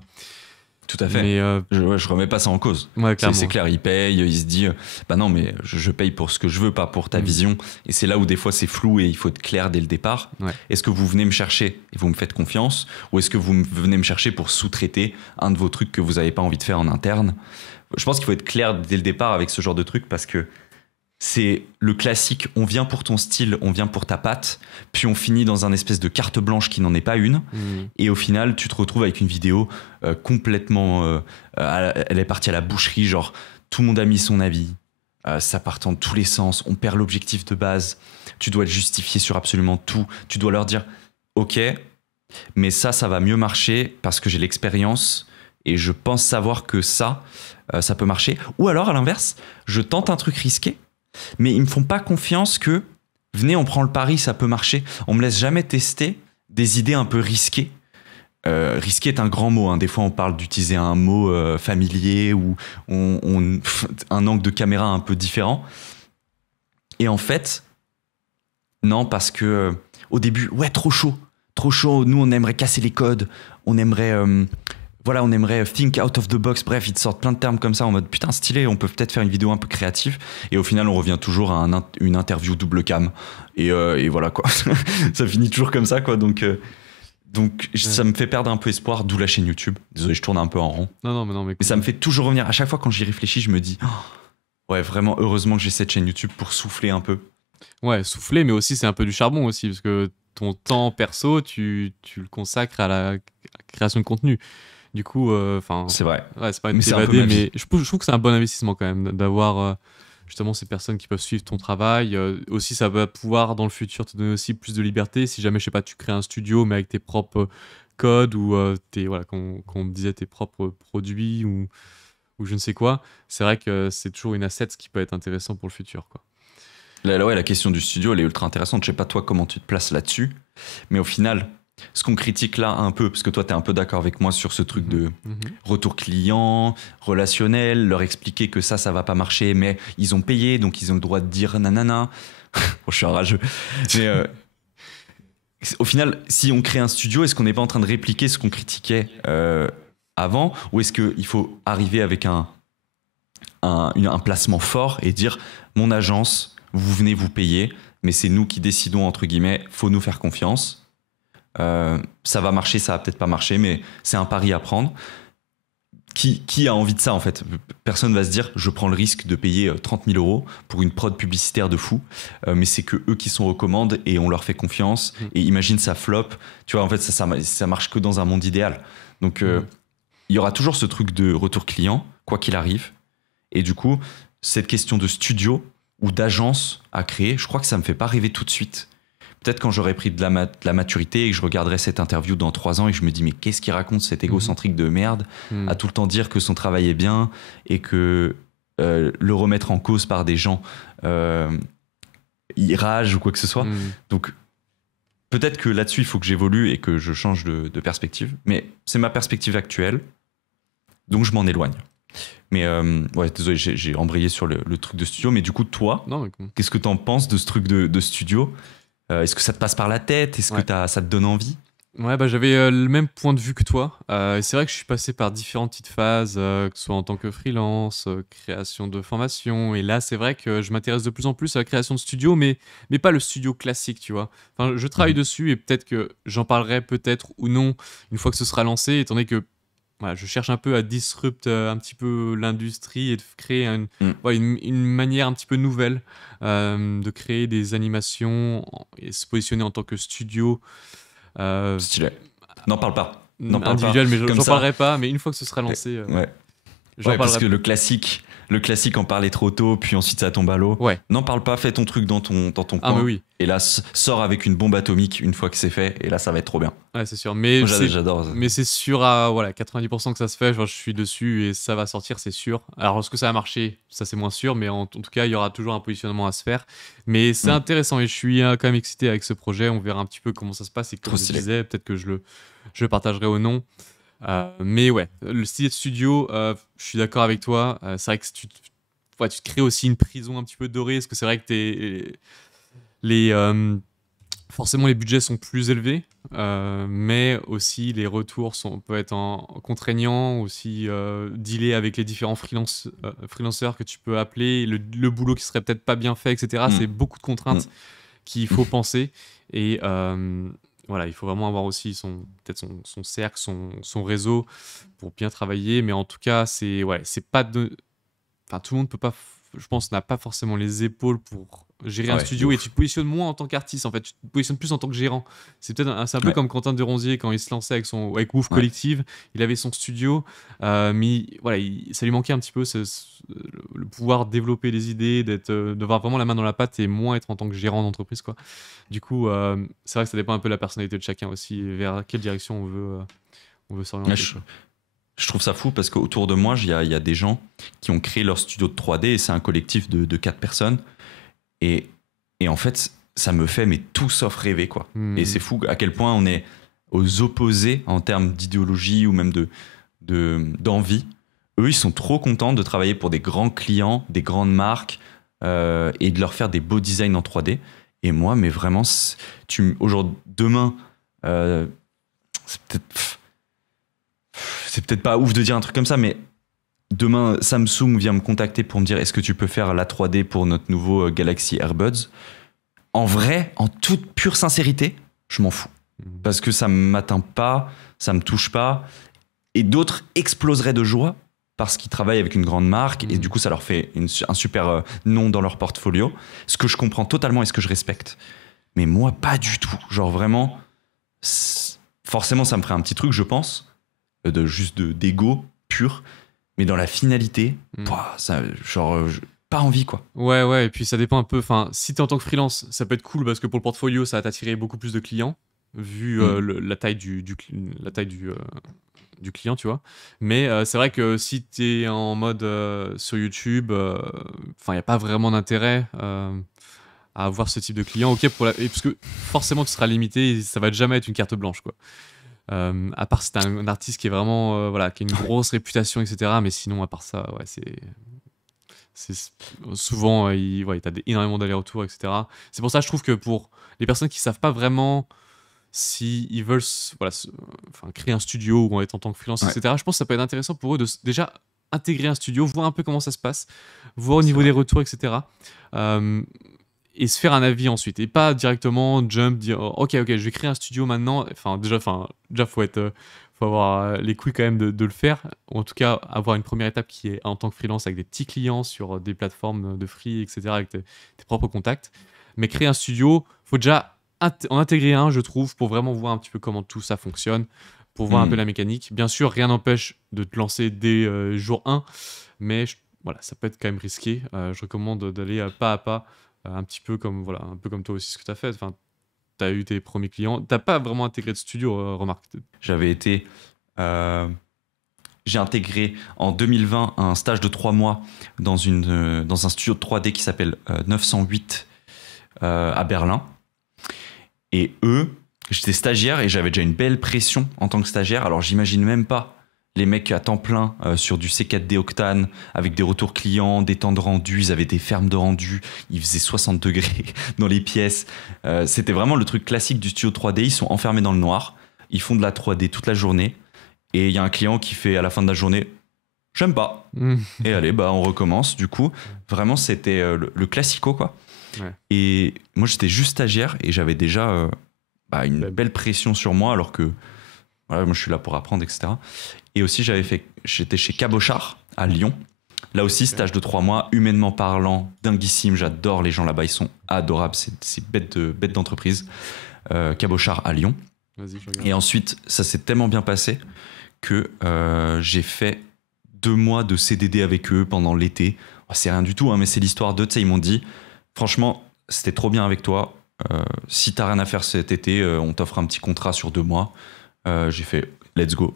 Tout à fait. Mais Je remets pas ça en cause. ouais, clairement. C'est clair, il paye, il se dit, bah non, mais je paye pour ce que je veux, pas pour ta vision. Et c'est là où des fois c'est flou et il faut être clair dès le départ. Ouais. Est-ce que vous venez me chercher et vous me faites confiance, ou est-ce que vous venez me chercher pour sous-traiter un de vos trucs que vous n'avez pas envie de faire en interne? Je pense qu'il faut être clair dès le départ avec ce genre de truc, parce que c'est le classique, on vient pour ton style, on vient pour ta patte, puis on finit dans un espèce de carte blanche qui n'en est pas une, et au final tu te retrouves avec une vidéo complètement, elle est partie à la boucherie, genre tout le monde a mis son avis, ça part dans tous les sens, on perd l'objectif de base, tu dois te justifier sur absolument tout, tu dois leur dire ok, mais ça va mieux marcher parce que j'ai l'expérience et je pense savoir que ça peut marcher, ou alors à l'inverse, je tente un truc risqué, mais ils me font pas confiance que venez, on prend le pari, ça peut marcher. On me laisse jamais tester des idées un peu risquées. Risqué est un grand mot, hein. Des fois on parle d'utiliser un mot familier ou un angle de caméra un peu différent. Et en fait, non, parce que au début, ouais, trop chaud, nous on aimerait casser les codes, on aimerait think out of the box. Bref, ils te sortent plein de termes comme ça en mode putain stylé, on peut peut-être faire une vidéo un peu créative. Et au final, on revient toujours à une interview double cam. Et voilà quoi. Ça finit toujours comme ça quoi. Donc ça me fait perdre un peu espoir, d'où la chaîne YouTube. Désolé, je tourne un peu en rond. Non, mais ça me fait toujours revenir. À chaque fois quand j'y réfléchis, je me dis ouais, vraiment, heureusement que j'ai cette chaîne YouTube pour souffler un peu. Ouais, souffler, mais aussi c'est un peu du charbon aussi, parce que ton temps perso, tu le consacres à la création de contenu. Du coup, c'est vrai. Ouais, c'est pas une mais t'évader, mais je trouve que c'est un bon investissement quand même d'avoir justement ces personnes qui peuvent suivre ton travail. Aussi, ça va pouvoir dans le futur te donner aussi plus de liberté. Si jamais, je sais pas, tu crées un studio, mais avec tes propres codes ou comme on me disait, tes propres produits ou je ne sais quoi. C'est vrai que c'est toujours une asset qui peut être intéressant pour le futur, quoi. La question du studio, elle est ultra intéressante. Je sais pas toi comment tu te places là-dessus, mais au final, ce qu'on critique là un peu, parce que toi, tu es un peu d'accord avec moi sur ce truc de retour client, relationnel, leur expliquer que ça va pas marcher, mais ils ont payé, donc ils ont le droit de dire nanana. Bon, je suis un rageux. Mais au final, si on crée un studio, est-ce qu'on n'est pas en train de répliquer ce qu'on critiquait avant, ou est-ce qu'il faut arriver avec un placement fort et dire mon agence, vous venez vous payer, mais c'est nous qui décidons, entre guillemets, faut nous faire confiance. Ça va marcher, ça va peut-être pas marcher, mais c'est un pari à prendre. Qui a envie de ça en fait? Personne va se dire je prends le risque de payer 30 000 € pour une prod publicitaire de fou, mais c'est que eux qui sont recommandent et on leur fait confiance. Et imagine ça flop, tu vois, en fait ça marche que dans un monde idéal. Donc il y aura toujours ce truc de retour client, quoi qu'il arrive. Et du coup, cette question de studio ou d'agence à créer, je crois que ça me fait pas rêver tout de suite. Peut-être quand j'aurai pris de la maturité et que je regarderai cette interview dans 3 ans et que je me dis mais qu'est-ce qu'il raconte cet égocentrique de merde à tout le temps dire que son travail est bien et que le remettre en cause par des gens il rage ou quoi que ce soit. Donc peut-être que là-dessus il faut que j'évolue et que je change de perspective, mais c'est ma perspective actuelle, donc je m'en éloigne. Mais ouais, désolé, j'ai embrayé sur le truc de studio, mais du coup toi, qu'est-ce que t'en penses de ce truc de studio? Est-ce que ça te passe par la tête? Est-ce que ça te donne envie? Ouais, bah, j'avais le même point de vue que toi. C'est vrai que je suis passé par différentes petites phases, que ce soit en tant que freelance, création de formation. Et là, c'est vrai que je m'intéresse de plus en plus à la création de studio, mais pas le studio classique, tu vois. Enfin, je travaille dessus et peut-être que j'en parlerai peut-être ou non une fois que ce sera lancé, étant donné que voilà, je cherche un peu à disrupt un petit peu l'industrie et de créer une manière un petit peu nouvelle de créer des animations et se positionner en tant que studio. Stylé. N'en parle pas. Individuel, mais j'en parlerai pas. Mais une fois que ce sera lancé, parce que le classique en parlait trop tôt, puis ensuite ça tombe à l'eau. Ouais. N'en parle pas, fais ton truc dans ton coin. Mais oui. Et là, sors avec une bombe atomique une fois que c'est fait, et là, ça va être trop bien. Ouais, c'est sûr. Mais moi, j'adore ça. Mais c'est sûr à 90% que ça se fait. Genre, je suis dessus et ça va sortir, c'est sûr. Alors, est-ce que ça va marcher? Ça, c'est moins sûr. Mais en tout cas, il y aura toujours un positionnement à se faire. Mais c'est intéressant et je suis quand même excité avec ce projet. On verra un petit peu comment ça se passe. Et comme je disais, peut-être que je le partagerai ou non. Mais ouais, le style de studio, je suis d'accord avec toi. C'est vrai que tu te crées aussi une prison un petit peu dorée. Parce que c'est vrai que les forcément les budgets sont plus élevés, mais aussi les retours peuvent être contraignants, aussi dealer avec les différents freelanceurs que tu peux appeler, le boulot qui serait peut-être pas bien fait, etc. C'est beaucoup de contraintes qu'il faut penser. Et voilà, il faut vraiment avoir aussi peut-être son cercle, son réseau pour bien travailler. Mais en tout cas, c'est pas enfin, tout le monde peut pas, je pense, n'a pas forcément les épaules pour gérer un studio, et tu te positionnes moins en tant qu'artiste, en fait, tu te positionnes plus en tant que gérant. C'est un peu comme Quentin Deronzier quand il se lançait avec Woof Collective, il avait son studio, mais voilà, ça lui manquait un petit peu le pouvoir développer des idées, d'avoir vraiment la main dans la pâte et moins être en tant que gérant d'entreprise, quoi. Du coup, c'est vrai que ça dépend un peu de la personnalité de chacun aussi, vers quelle direction on veut s'orienter. Je trouve ça fou parce qu'autour de moi, il y a des gens qui ont créé leur studio de 3D, et c'est un collectif de 4 personnes. Et en fait, ça me fait tout sauf rêver, quoi. Et c'est fou à quel point on est aux opposés en termes d'idéologie ou même d'envie. Eux, ils sont trop contents de travailler pour des grands clients, des grandes marques, et de leur faire des beaux designs en 3D. Et moi, mais vraiment, demain, c'est peut-être pas ouf de dire un truc comme ça, mais demain, Samsung vient me contacter pour me dire est-ce que tu peux faire la 3D pour notre nouveau Galaxy AirBuds. En vrai, en toute pure sincérité, je m'en fous. Parce que ça ne m'atteint pas, ça ne me touche pas. Et d'autres exploseraient de joie parce qu'ils travaillent avec une grande marque et du coup, ça leur fait un super nom dans leur portfolio. Ce que je comprends totalement et ce que je respecte. Mais moi, pas du tout. Genre vraiment, forcément, ça me ferait un petit truc, je pense, d'ego pur. Mais dans la finalité, pas envie, quoi. Ouais, et puis ça dépend un peu. Enfin, si t'es en tant que freelance, ça peut être cool parce que pour le portfolio, ça va t'attirer beaucoup plus de clients, vu la taille du client, tu vois. Mais c'est vrai que si t'es en mode sur YouTube, il n'y a pas vraiment d'intérêt à avoir ce type de client. Ok, parce que forcément, tu seras limité et ça va jamais être une carte blanche, quoi. À part si t'es un artiste qui est vraiment qui a une grosse réputation, etc. Mais sinon, à part ça, c'est souvent t'as énormément d'allers-retours, etc. C'est pour ça que je trouve que pour les personnes qui savent pas vraiment si ils veulent créer un studio ou être en tant que freelance, etc. Je pense que ça peut être intéressant pour eux de déjà intégrer un studio, voir un peu comment ça se passe, voir au niveau des retours, etc. Et se faire un avis ensuite, et pas directement dire ok, je vais créer un studio maintenant. Déjà faut avoir les couilles quand même de le faire, ou en tout cas avoir une première étape qui est en tant que freelance avec des petits clients sur des plateformes de free, etc., avec tes propres contacts. Mais créer un studio, faut déjà en intégrer un, je trouve, pour vraiment voir un petit peu comment tout ça fonctionne, pour voir un peu la mécanique. Bien sûr, rien n'empêche de te lancer dès jour 1, mais ça peut être quand même risqué. Je recommande d'aller pas à pas, un peu comme toi aussi, ce que tu as fait. Enfin, tu as eu tes premiers clients. Tu n'as pas vraiment intégré de studio, remarque. J'ai intégré en 2020 un stage de 3 mois dans un studio de 3D qui s'appelle 908 à Berlin. Et j'étais stagiaire et j'avais déjà une belle pression en tant que stagiaire. Alors, j'imagine même pas les mecs à temps plein sur du C4D Octane avec des retours clients, des temps de rendu. Ils avaient des fermes de rendu. Il faisait 60 degrés dans les pièces. C'était vraiment le truc classique du studio 3D. Ils sont enfermés dans le noir. Ils font de la 3D toute la journée. Et il y a un client qui fait à la fin de la journée « J'aime pas ». Et allez, on recommence. Du coup, vraiment, c'était le classico, quoi. Ouais. Et moi, j'étais juste stagiaire et j'avais déjà une belle pression sur moi, alors que moi, je suis là pour apprendre, etc. Et aussi, j'étais chez Cabochard à Lyon. Là aussi, stage de 3 mois, humainement parlant, dinguissime. J'adore les gens là-bas, ils sont adorables. C'est bête d'entreprise. Cabochard à Lyon. Vas-y, je regarde. Et ensuite, ça s'est tellement bien passé que j'ai fait 2 mois de CDD avec eux pendant l'été. C'est rien du tout, hein, mais c'est l'histoire d'eux. Tu sais, ils m'ont dit, franchement, c'était trop bien avec toi. Si t'as rien à faire cet été, on t'offre un petit contrat sur 2 mois. J'ai fait, let's go.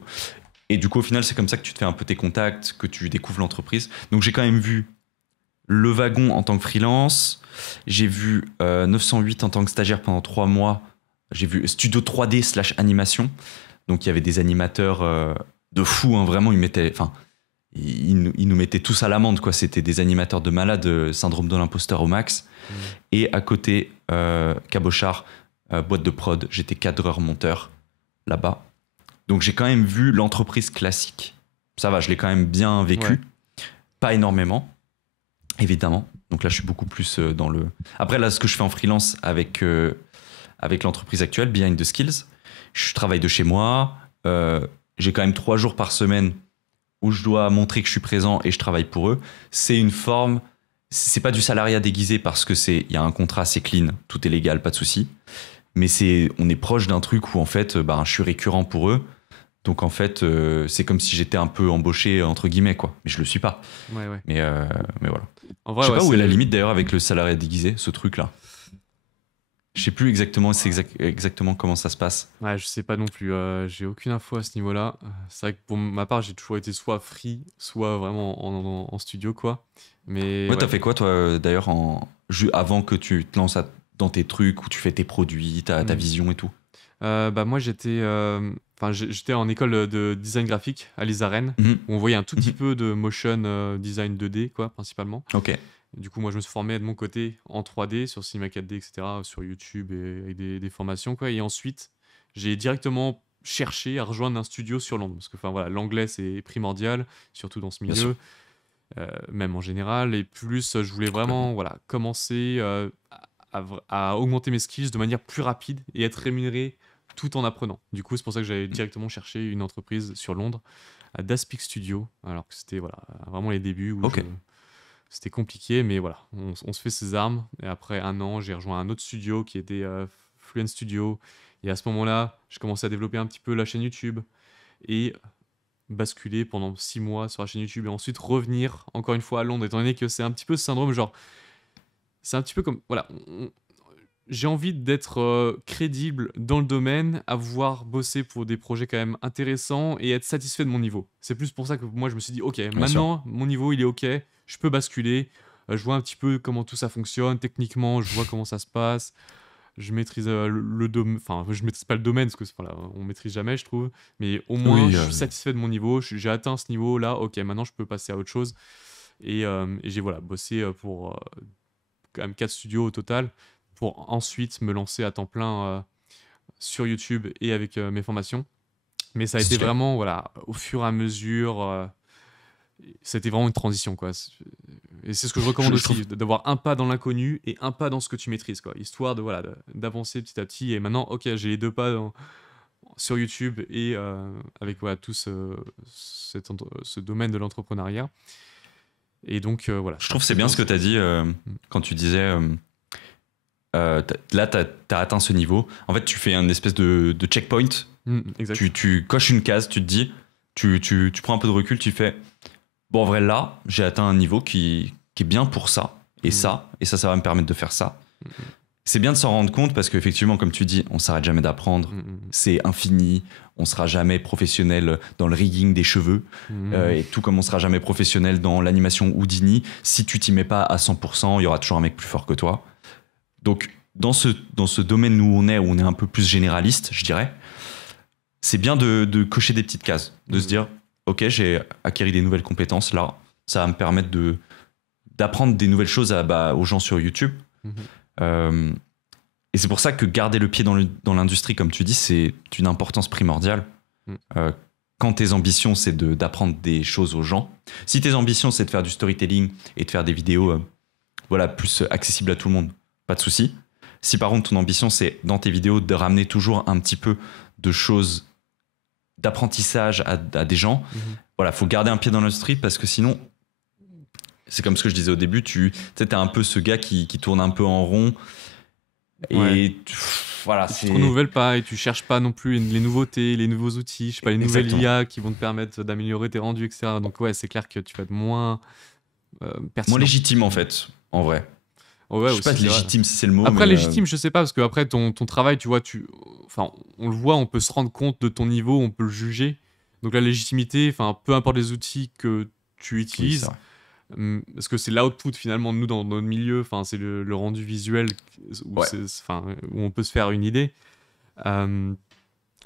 Et du coup, au final, c'est comme ça que tu te fais un peu tes contacts, que tu découvres l'entreprise. Donc, j'ai quand même vu Le Wagon en tant que freelance. J'ai vu 908 en tant que stagiaire pendant 3 mois. J'ai vu Studio 3D / animation. Donc, il y avait des animateurs de fous, hein, vraiment. Ils nous mettaient tous à l'amende, quoi. C'était des animateurs de malades, syndrome de l'imposteur au max. Et à côté, Cabochard, boîte de prod, j'étais cadreur-monteur là-bas. Donc j'ai quand même vu l'entreprise classique. Ça va, je l'ai quand même bien vécu. Ouais. Pas énormément, évidemment. Donc là, je suis beaucoup plus dans le... Après, là, ce que je fais en freelance avec l'entreprise actuelle, Behind the Skills, je travaille de chez moi. J'ai quand même 3 jours par semaine où je dois montrer que je suis présent et je travaille pour eux. C'est une forme... C'est pas du salariat déguisé parce que il y a un contrat, c'est clean, tout est légal, pas de souci. Mais on est proche d'un truc où en fait, je suis récurrent pour eux. Donc en fait, c'est comme si j'étais un peu embauché entre guillemets quoi. Mais je le suis pas. Ouais, ouais. Mais voilà. En vrai, Je sais ouais, pas où est la limite d'ailleurs avec le salariat déguisé, ce truc là. Je sais plus exactement, exactement comment ça se passe. Ouais, je sais pas non plus. J'ai aucune info à ce niveau-là. C'est vrai que pour ma part, j'ai toujours été soit free, soit vraiment en studio, quoi. Mais Ouais, t'as ouais. fait quoi toi d'ailleurs avant que tu te lances dans tes trucs où tu fais tes produits, ta vision et tout? Moi, j'étais en école de design graphique à l'ISAREN, Mhm. où on voyait un tout petit Mhm. peu de motion design 2D, quoi, principalement. Ok. Du coup, moi, je me suis formé de mon côté en 3D, sur Cinema 4D, etc., sur YouTube et avec des formations, quoi. Et ensuite, j'ai directement cherché à rejoindre un studio sur Londres. Parce que, enfin, voilà, l'anglais, c'est primordial, surtout dans ce Bien sûr. milieu, même en général. Et plus, je voulais vraiment, voilà, commencer à augmenter mes skills de manière plus rapide et être rémunéré tout en apprenant. Du coup, c'est pour ça que j'avais directement cherché une entreprise sur Londres, à Daspik Studio, alors que c'était voilà, vraiment les débuts où Ok. c'était compliqué, mais voilà, on se fait ses armes. Et après 1 an, j'ai rejoint un autre studio qui était Fluent Studio. Et à ce moment-là, je commençais à développer un petit peu la chaîne YouTube et basculer pendant 6 mois sur la chaîne YouTube et ensuite revenir encore une fois à Londres, étant donné que c'est un petit peu ce syndrome, genre, c'est un petit peu comme, voilà, j'ai envie d'être crédible dans le domaine, avoir bossé pour des projets quand même intéressants et être satisfait de mon niveau. C'est plus pour ça que moi je me suis dit, ok, maintenant mon niveau il est ok, je peux basculer, je vois un petit peu comment tout ça fonctionne, techniquement je vois comment ça se passe, je maîtrise le domaine, enfin je maîtrise pas le domaine parce que voilà, on maîtrise jamais je trouve, mais au moins Oui, je suis satisfait de mon niveau, j'ai atteint ce niveau là, ok, maintenant je peux passer à autre chose. Et j'ai voilà, bossé pour quand même 4 studios au total, pour ensuite me lancer à temps plein sur YouTube et avec mes formations. Mais ça a été Stylé. vraiment, voilà, au fur et à mesure, c'était vraiment une transition, quoi. Et c'est ce que je recommande Je aussi, d'avoir un pas dans l'inconnu et un pas dans ce que tu maîtrises, quoi. Histoire de, voilà, d'avancer petit à petit. Et maintenant, ok, j'ai les 2 pas sur YouTube et avec voilà, tout ce domaine de l'entrepreneuriat. Et donc, voilà. Je trouve que c'est bien ce que tu as dit quand tu disais là, tu as atteint ce niveau. En fait, tu fais une espèce de checkpoint. Exact. Tu coches une case, tu te dis, tu prends un peu de recul, tu fais bon, en vrai, là, j'ai atteint un niveau qui est bien pour ça et ça va me permettre de faire ça. C'est bien de s'en rendre compte parce qu'effectivement, comme tu dis, on s'arrête jamais d'apprendre. C'est infini. On sera jamais professionnel dans le rigging des cheveux. Et tout comme on sera jamais professionnel dans l'animation Houdini. Si tu t'y mets pas à 100%, il y aura toujours un mec plus fort que toi. Donc, dans ce domaine où on est un peu plus généraliste, je dirais, c'est bien de cocher des petites cases. De se dire, ok, j'ai acquis des nouvelles compétences. Là, ça va me permettre d'apprendre des nouvelles choses aux gens sur YouTube. Et c'est pour ça que garder le pied dans l'industrie, comme tu dis, c'est d'une importance primordiale. Quand tes ambitions, c'est d'apprendre des choses aux gens. Si tes ambitions, c'est de faire du storytelling et de faire des vidéos plus accessibles à tout le monde, pas de souci. Si par contre, ton ambition, c'est dans tes vidéos de ramener toujours un petit peu de choses d'apprentissage à des gens, voilà, faut garder un pied dans l'industrie parce que sinon, c'est comme ce que je disais au début, tu sais, t'es un peu ce gars qui tourne un peu en rond. Et voilà, tu te renouvelles pas et tu cherches pas non plus les nouveautés, les nouveaux outils, je sais pas, les nouvelles IA qui vont te permettre d'améliorer tes rendus, etc. Donc ouais, c'est clair que tu vas être moins pertinent. Moins légitime en fait, en vrai. Ouais, je sais pas si légitime si c'est le mot. Après légitime, je sais pas, parce que après ton travail, tu vois, enfin, on le voit, on peut se rendre compte de ton niveau, on peut le juger. Donc la légitimité, enfin, peu importe les outils que tu utilises. Oui, parce que c'est l'output finalement de nous dans notre milieu, enfin c'est le rendu visuel où, où on peut se faire une idée.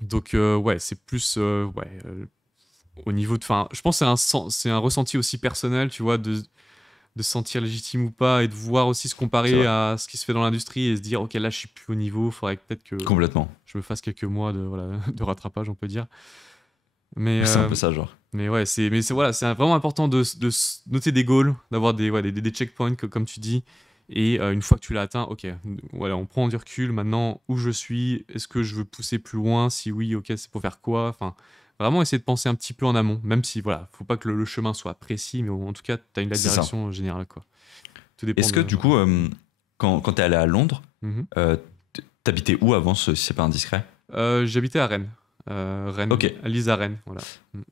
Donc ouais, c'est plus au niveau de, enfin, je pense que c'est un ressenti aussi personnel, tu vois, de de se sentir légitime ou pas et de voir aussi se comparer à ce qui se fait dans l'industrie et se dire ok là je suis plus au niveau, il faudrait peut-être que Complètement. je me fasse quelques mois de rattrapage on peut dire. Mais c'est un peu ça genre. Mais ouais, c'est vraiment important de noter des goals, d'avoir des checkpoints comme tu dis. Et une fois que tu l'as atteint, ok, voilà, on prend du recul. Maintenant, où je suis, est-ce que je veux pousser plus loin? Si oui, ok, c'est pour faire quoi? Enfin, vraiment essayer de penser un petit peu en amont, même si voilà, faut pas que le chemin soit précis, mais en tout cas, tu as la direction générale quoi. Tout dépend. Est-ce que du coup, quand tu es allé à Londres, t'habitais où avant, si c'est pas indiscret? J'habitais à Rennes. Rennes, à Lise à Rennes, voilà.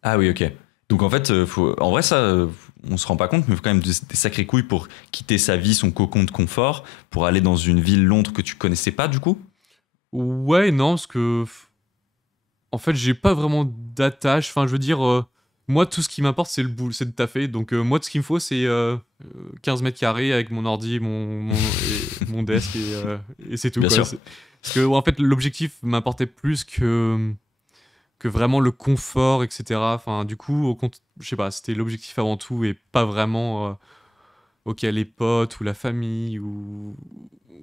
Ah oui, ok. Donc en fait, en vrai, ça, on se rend pas compte, mais il faut quand même des sacrées couilles pour quitter sa vie, son cocon de confort, pour aller dans une ville, Londres, que tu connaissais pas du coup. Ouais, non, parce que en fait, j'ai pas vraiment d'attache. Enfin, je veux dire, moi, tout ce qui m'importe, c'est le boulot, c'est de taffer. Donc moi, tout ce qu'il me faut, c'est 15 mètres carrés avec mon ordi, mon desk et c'est tout. Bien sûr. Parce que en fait, l'objectif m'importait plus que vraiment le confort, etc. Enfin, du coup, je sais pas, c'était l'objectif avant tout et pas vraiment les potes ou la famille ou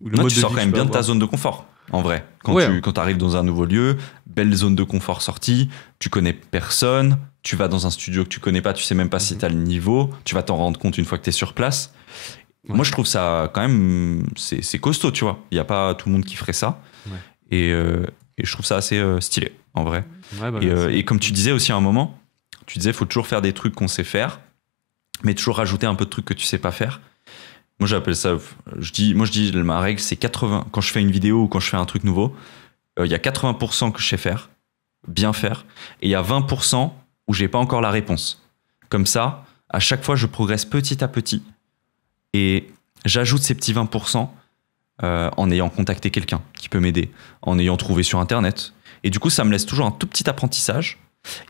le mode de vie. Tu sors quand même bien de ta zone de confort, en vrai. Quand tu arrives dans un nouveau lieu, belle zone de confort sortie, tu connais personne, tu vas dans un studio que tu connais pas, tu sais même pas si tu as le niveau, tu vas t'en rendre compte une fois que tu es sur place. Ouais. Moi, je trouve ça quand même, c'est costaud, tu vois. Il n'y a pas tout le monde qui ferait ça. Ouais. Et je trouve ça assez stylé, en vrai. Ouais, et comme tu disais aussi à un moment, tu disais faut toujours faire des trucs qu'on sait faire, mais toujours rajouter un peu de trucs que tu sais pas faire. Moi, j'appelle ça, je dis ma règle, c'est 80. Quand je fais une vidéo ou quand je fais un truc nouveau, il y a 80% que je sais faire, bien faire, et il y a 20% où j'ai pas encore la réponse. Comme ça, à chaque fois, je progresse petit à petit, et j'ajoute ces petits 20% en ayant contacté quelqu'un qui peut m'aider, en ayant trouvé sur Internet. Et du coup, ça me laisse toujours un tout petit apprentissage.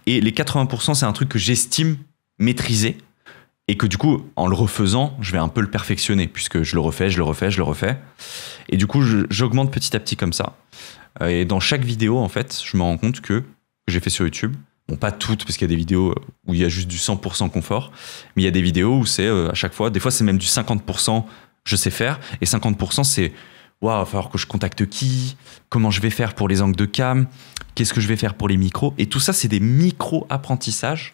Et les 80%, c'est un truc que j'estime maîtriser. Et que du coup, en le refaisant, je vais un peu le perfectionner. Puisque je le refais. Et du coup, j'augmente petit à petit comme ça. Et dans chaque vidéo, en fait, je me rends compte que j'ai fait sur YouTube, bon, pas toutes, parce qu'il y a des vidéos où il y a juste du 100% confort. Mais il y a des vidéos où c'est à chaque fois, des fois, c'est même du 50% je sais faire. Et 50%, c'est... Waouh, il va falloir que je contacte qui? Comment je vais faire pour les angles de cam? Qu'est-ce que je vais faire pour les micros? Et tout ça, c'est des micro-apprentissages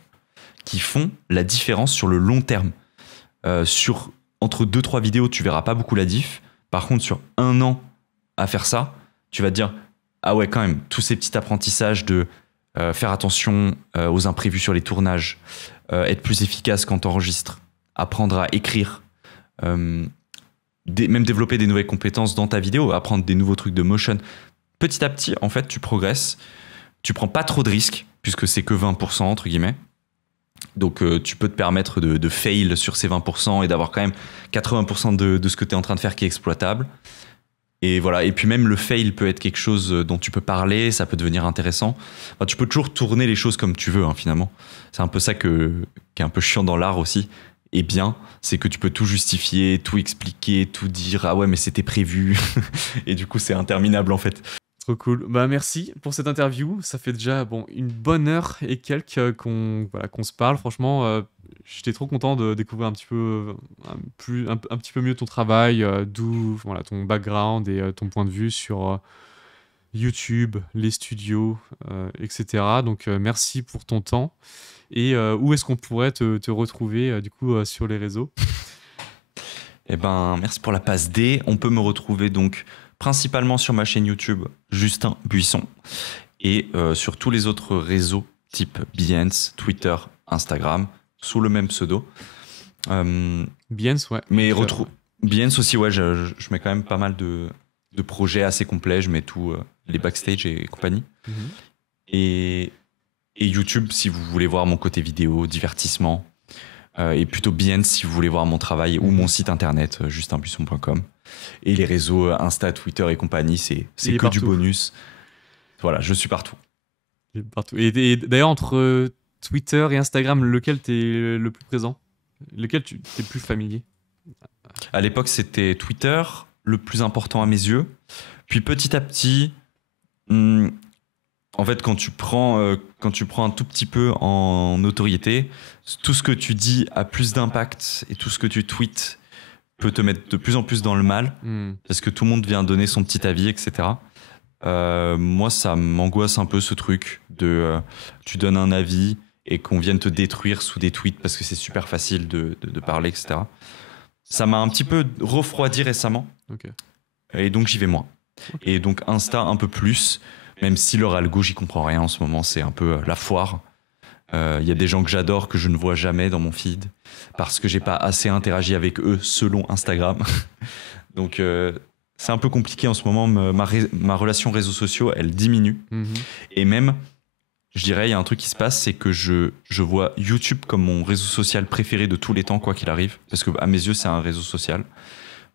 qui font la différence sur le long terme. Entre 2-3 vidéos, tu verras pas beaucoup la diff. Par contre, sur 1 an à faire ça, tu vas te dire ah ouais, quand même, tous ces petits apprentissages de faire attention aux imprévus sur les tournages, être plus efficace quand tu enregistres, apprendre à écrire, même développer des nouvelles compétences dans ta vidéo, apprendre des nouveaux trucs de motion. Petit à petit, en fait, tu progresses. Tu prends pas trop de risques, puisque c'est que 20%, entre guillemets. Donc, tu peux te permettre de fail sur ces 20% et d'avoir quand même 80% de ce que tu es en train de faire qui est exploitable. Et voilà. Et puis même le fail peut être quelque chose dont tu peux parler, ça peut devenir intéressant. Enfin, tu peux toujours tourner les choses comme tu veux, hein, finalement. C'est un peu ça qui est un peu chiant dans l'art aussi. Et bien, c'est que tu peux tout justifier, tout expliquer, tout dire. Ah ouais, mais c'était prévu. Et du coup, c'est interminable en fait. Trop cool. Bah merci pour cette interview. Ça fait déjà une bonne heure et quelques qu'on se parle. Franchement, j'étais trop content de découvrir un petit peu mieux ton travail, d'où ton background et ton point de vue sur YouTube, les studios, etc. Donc merci pour ton temps. Et où est-ce qu'on pourrait te retrouver du coup sur les réseaux? Eh ben, merci pour la passe D. On peut me retrouver donc principalement sur ma chaîne YouTube Justin Buisson et sur tous les autres réseaux type Behance, Twitter, Instagram sous le même pseudo. Behance, ouais. Mais Behance aussi, ouais, je mets quand même pas mal de projets assez complets. Je mets tous les backstage et compagnie. Et YouTube si vous voulez voir mon côté vidéo, divertissement. Et plutôt Behance si vous voulez voir mon travail ou mon site internet justinbuisson.com. Et les réseaux Insta, Twitter et compagnie, c'est que partout. Du bonus. Voilà, je suis partout. Et d'ailleurs, entre Twitter et Instagram, lequel t'es le plus présent? Lequel t'es plus familier? À l'époque, c'était Twitter, le plus important à mes yeux. Puis petit à petit, en fait, quand tu prends un tout petit peu en notoriété, tout ce que tu dis a plus d'impact et tout ce que tu tweets peut te mettre de plus en plus dans le mal parce que tout le monde vient donner son petit avis, etc. Moi, ça m'angoisse un peu ce truc de tu donnes un avis et qu'on vienne te détruire sous des tweets parce que c'est super facile de parler, etc. Ça m'a un petit peu refroidi récemment. Ok. Et donc, j'y vais moins. Okay. Et donc, Insta un peu plus, même si leur algo, j'y comprends rien en ce moment, c'est un peu la foire. Il y a des gens que j'adore que je ne vois jamais dans mon feed parce que j'ai pas assez interagi avec eux selon Instagram. Donc c'est un peu compliqué en ce moment. Ma relation réseaux sociaux, elle diminue. Et même, je dirais, il y a un truc qui se passe, c'est que je vois YouTube comme mon réseau social préféré de tous les temps, quoi qu'il arrive. Parce que à mes yeux, c'est un réseau social.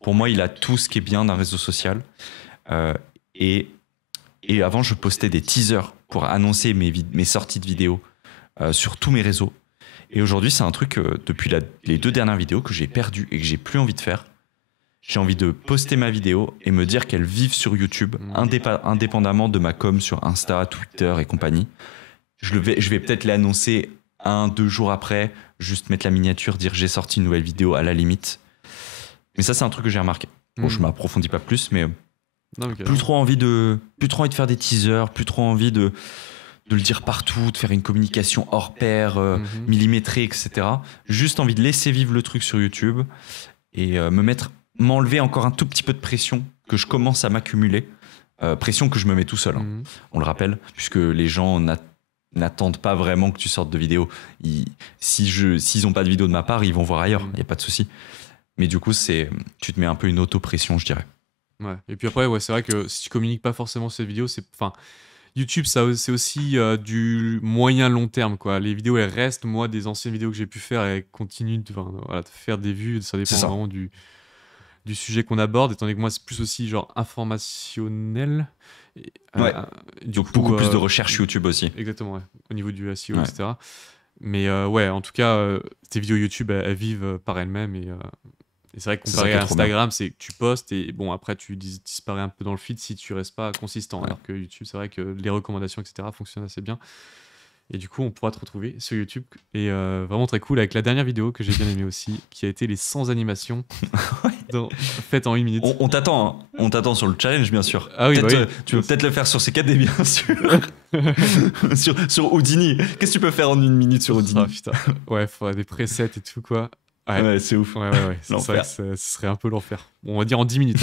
Pour moi, il a tout ce qui est bien d'un réseau social. Et avant, je postais des teasers pour annoncer mes sorties de vidéos. Sur tous mes réseaux. Et aujourd'hui, c'est un truc, depuis les 2 dernières vidéos, que j'ai perdu et que j'ai plus envie de faire. J'ai envie de poster ma vidéo et me dire qu'elle vive sur YouTube, indépendamment de ma com sur Insta, Twitter et compagnie. Je vais peut-être l'annoncer 1-2 jours après, juste mettre la miniature, dire j'ai sorti une nouvelle vidéo à la limite. Mais ça, c'est un truc que j'ai remarqué. Bon, je m'approfondis pas plus, mais plus trop envie de faire des teasers, plus trop envie de le dire partout, de faire une communication hors pair, millimétrée, etc. Juste envie de laisser vivre le truc sur YouTube et m'enlever encore un tout petit peu de pression que je commence à m'accumuler. Pression que je me mets tout seul, on le rappelle, puisque les gens n'attendent pas vraiment que tu sortes de vidéo. S'ils n'ont pas de vidéo de ma part, ils vont voir ailleurs, il n'y a pas de souci. Mais du coup, tu te mets un peu une auto-pression, je dirais. Ouais. Et puis après, c'est vrai que si tu communiques pas forcément sur cette vidéo, YouTube, c'est aussi du moyen long terme, quoi. Les vidéos, elles restent. Moi, des anciennes vidéos que j'ai pu faire, elles continuent de faire des vues. Ça dépend vraiment du sujet qu'on aborde. Étant donné que moi, c'est plus aussi genre informationnel. Donc beaucoup plus de recherche YouTube aussi. Exactement, ouais. Au niveau du SEO, etc. Mais en tout cas, tes vidéos YouTube, elles vivent par elles-mêmes. Et c'est vrai que comparé à Instagram, c'est que tu postes et bon, après tu disparais un peu dans le feed si tu restes pas consistant. Alors que YouTube, c'est vrai que les recommandations, etc. fonctionnent assez bien. Et du coup, on pourra te retrouver sur YouTube. Et vraiment très cool avec la dernière vidéo que j'ai bien aimée aussi, qui a été les 100 animations faites en 1 minute. On t'attend, hein. On t'attend sur le challenge, bien sûr. Ah oui, tu veux peut-être le faire sur CKD, bien sûr. sur Houdini. Qu'est-ce que tu peux faire en 1 minute sur Houdini? Ah, putain. Ouais, faudrait des presets et tout, quoi. Ouais, c'est ouf. Ouais. C'est vrai que ce serait un peu l'enfer. Bon, on va dire en 10 minutes.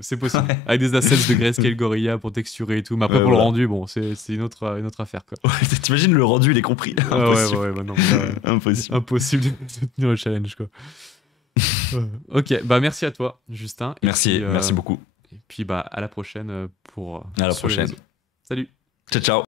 C'est possible. Avec des assets de Grayscale Gorilla pour texturer et tout. Mais après, pour le rendu, bon, c'est une autre affaire, quoi. Ouais, t'imagines le rendu, il est compris. Impossible. Non, Impossible de tenir le challenge, quoi. Ok, merci à toi, Justin. Merci beaucoup. Et puis, à la prochaine pour. À la prochaine. Salut. Ciao.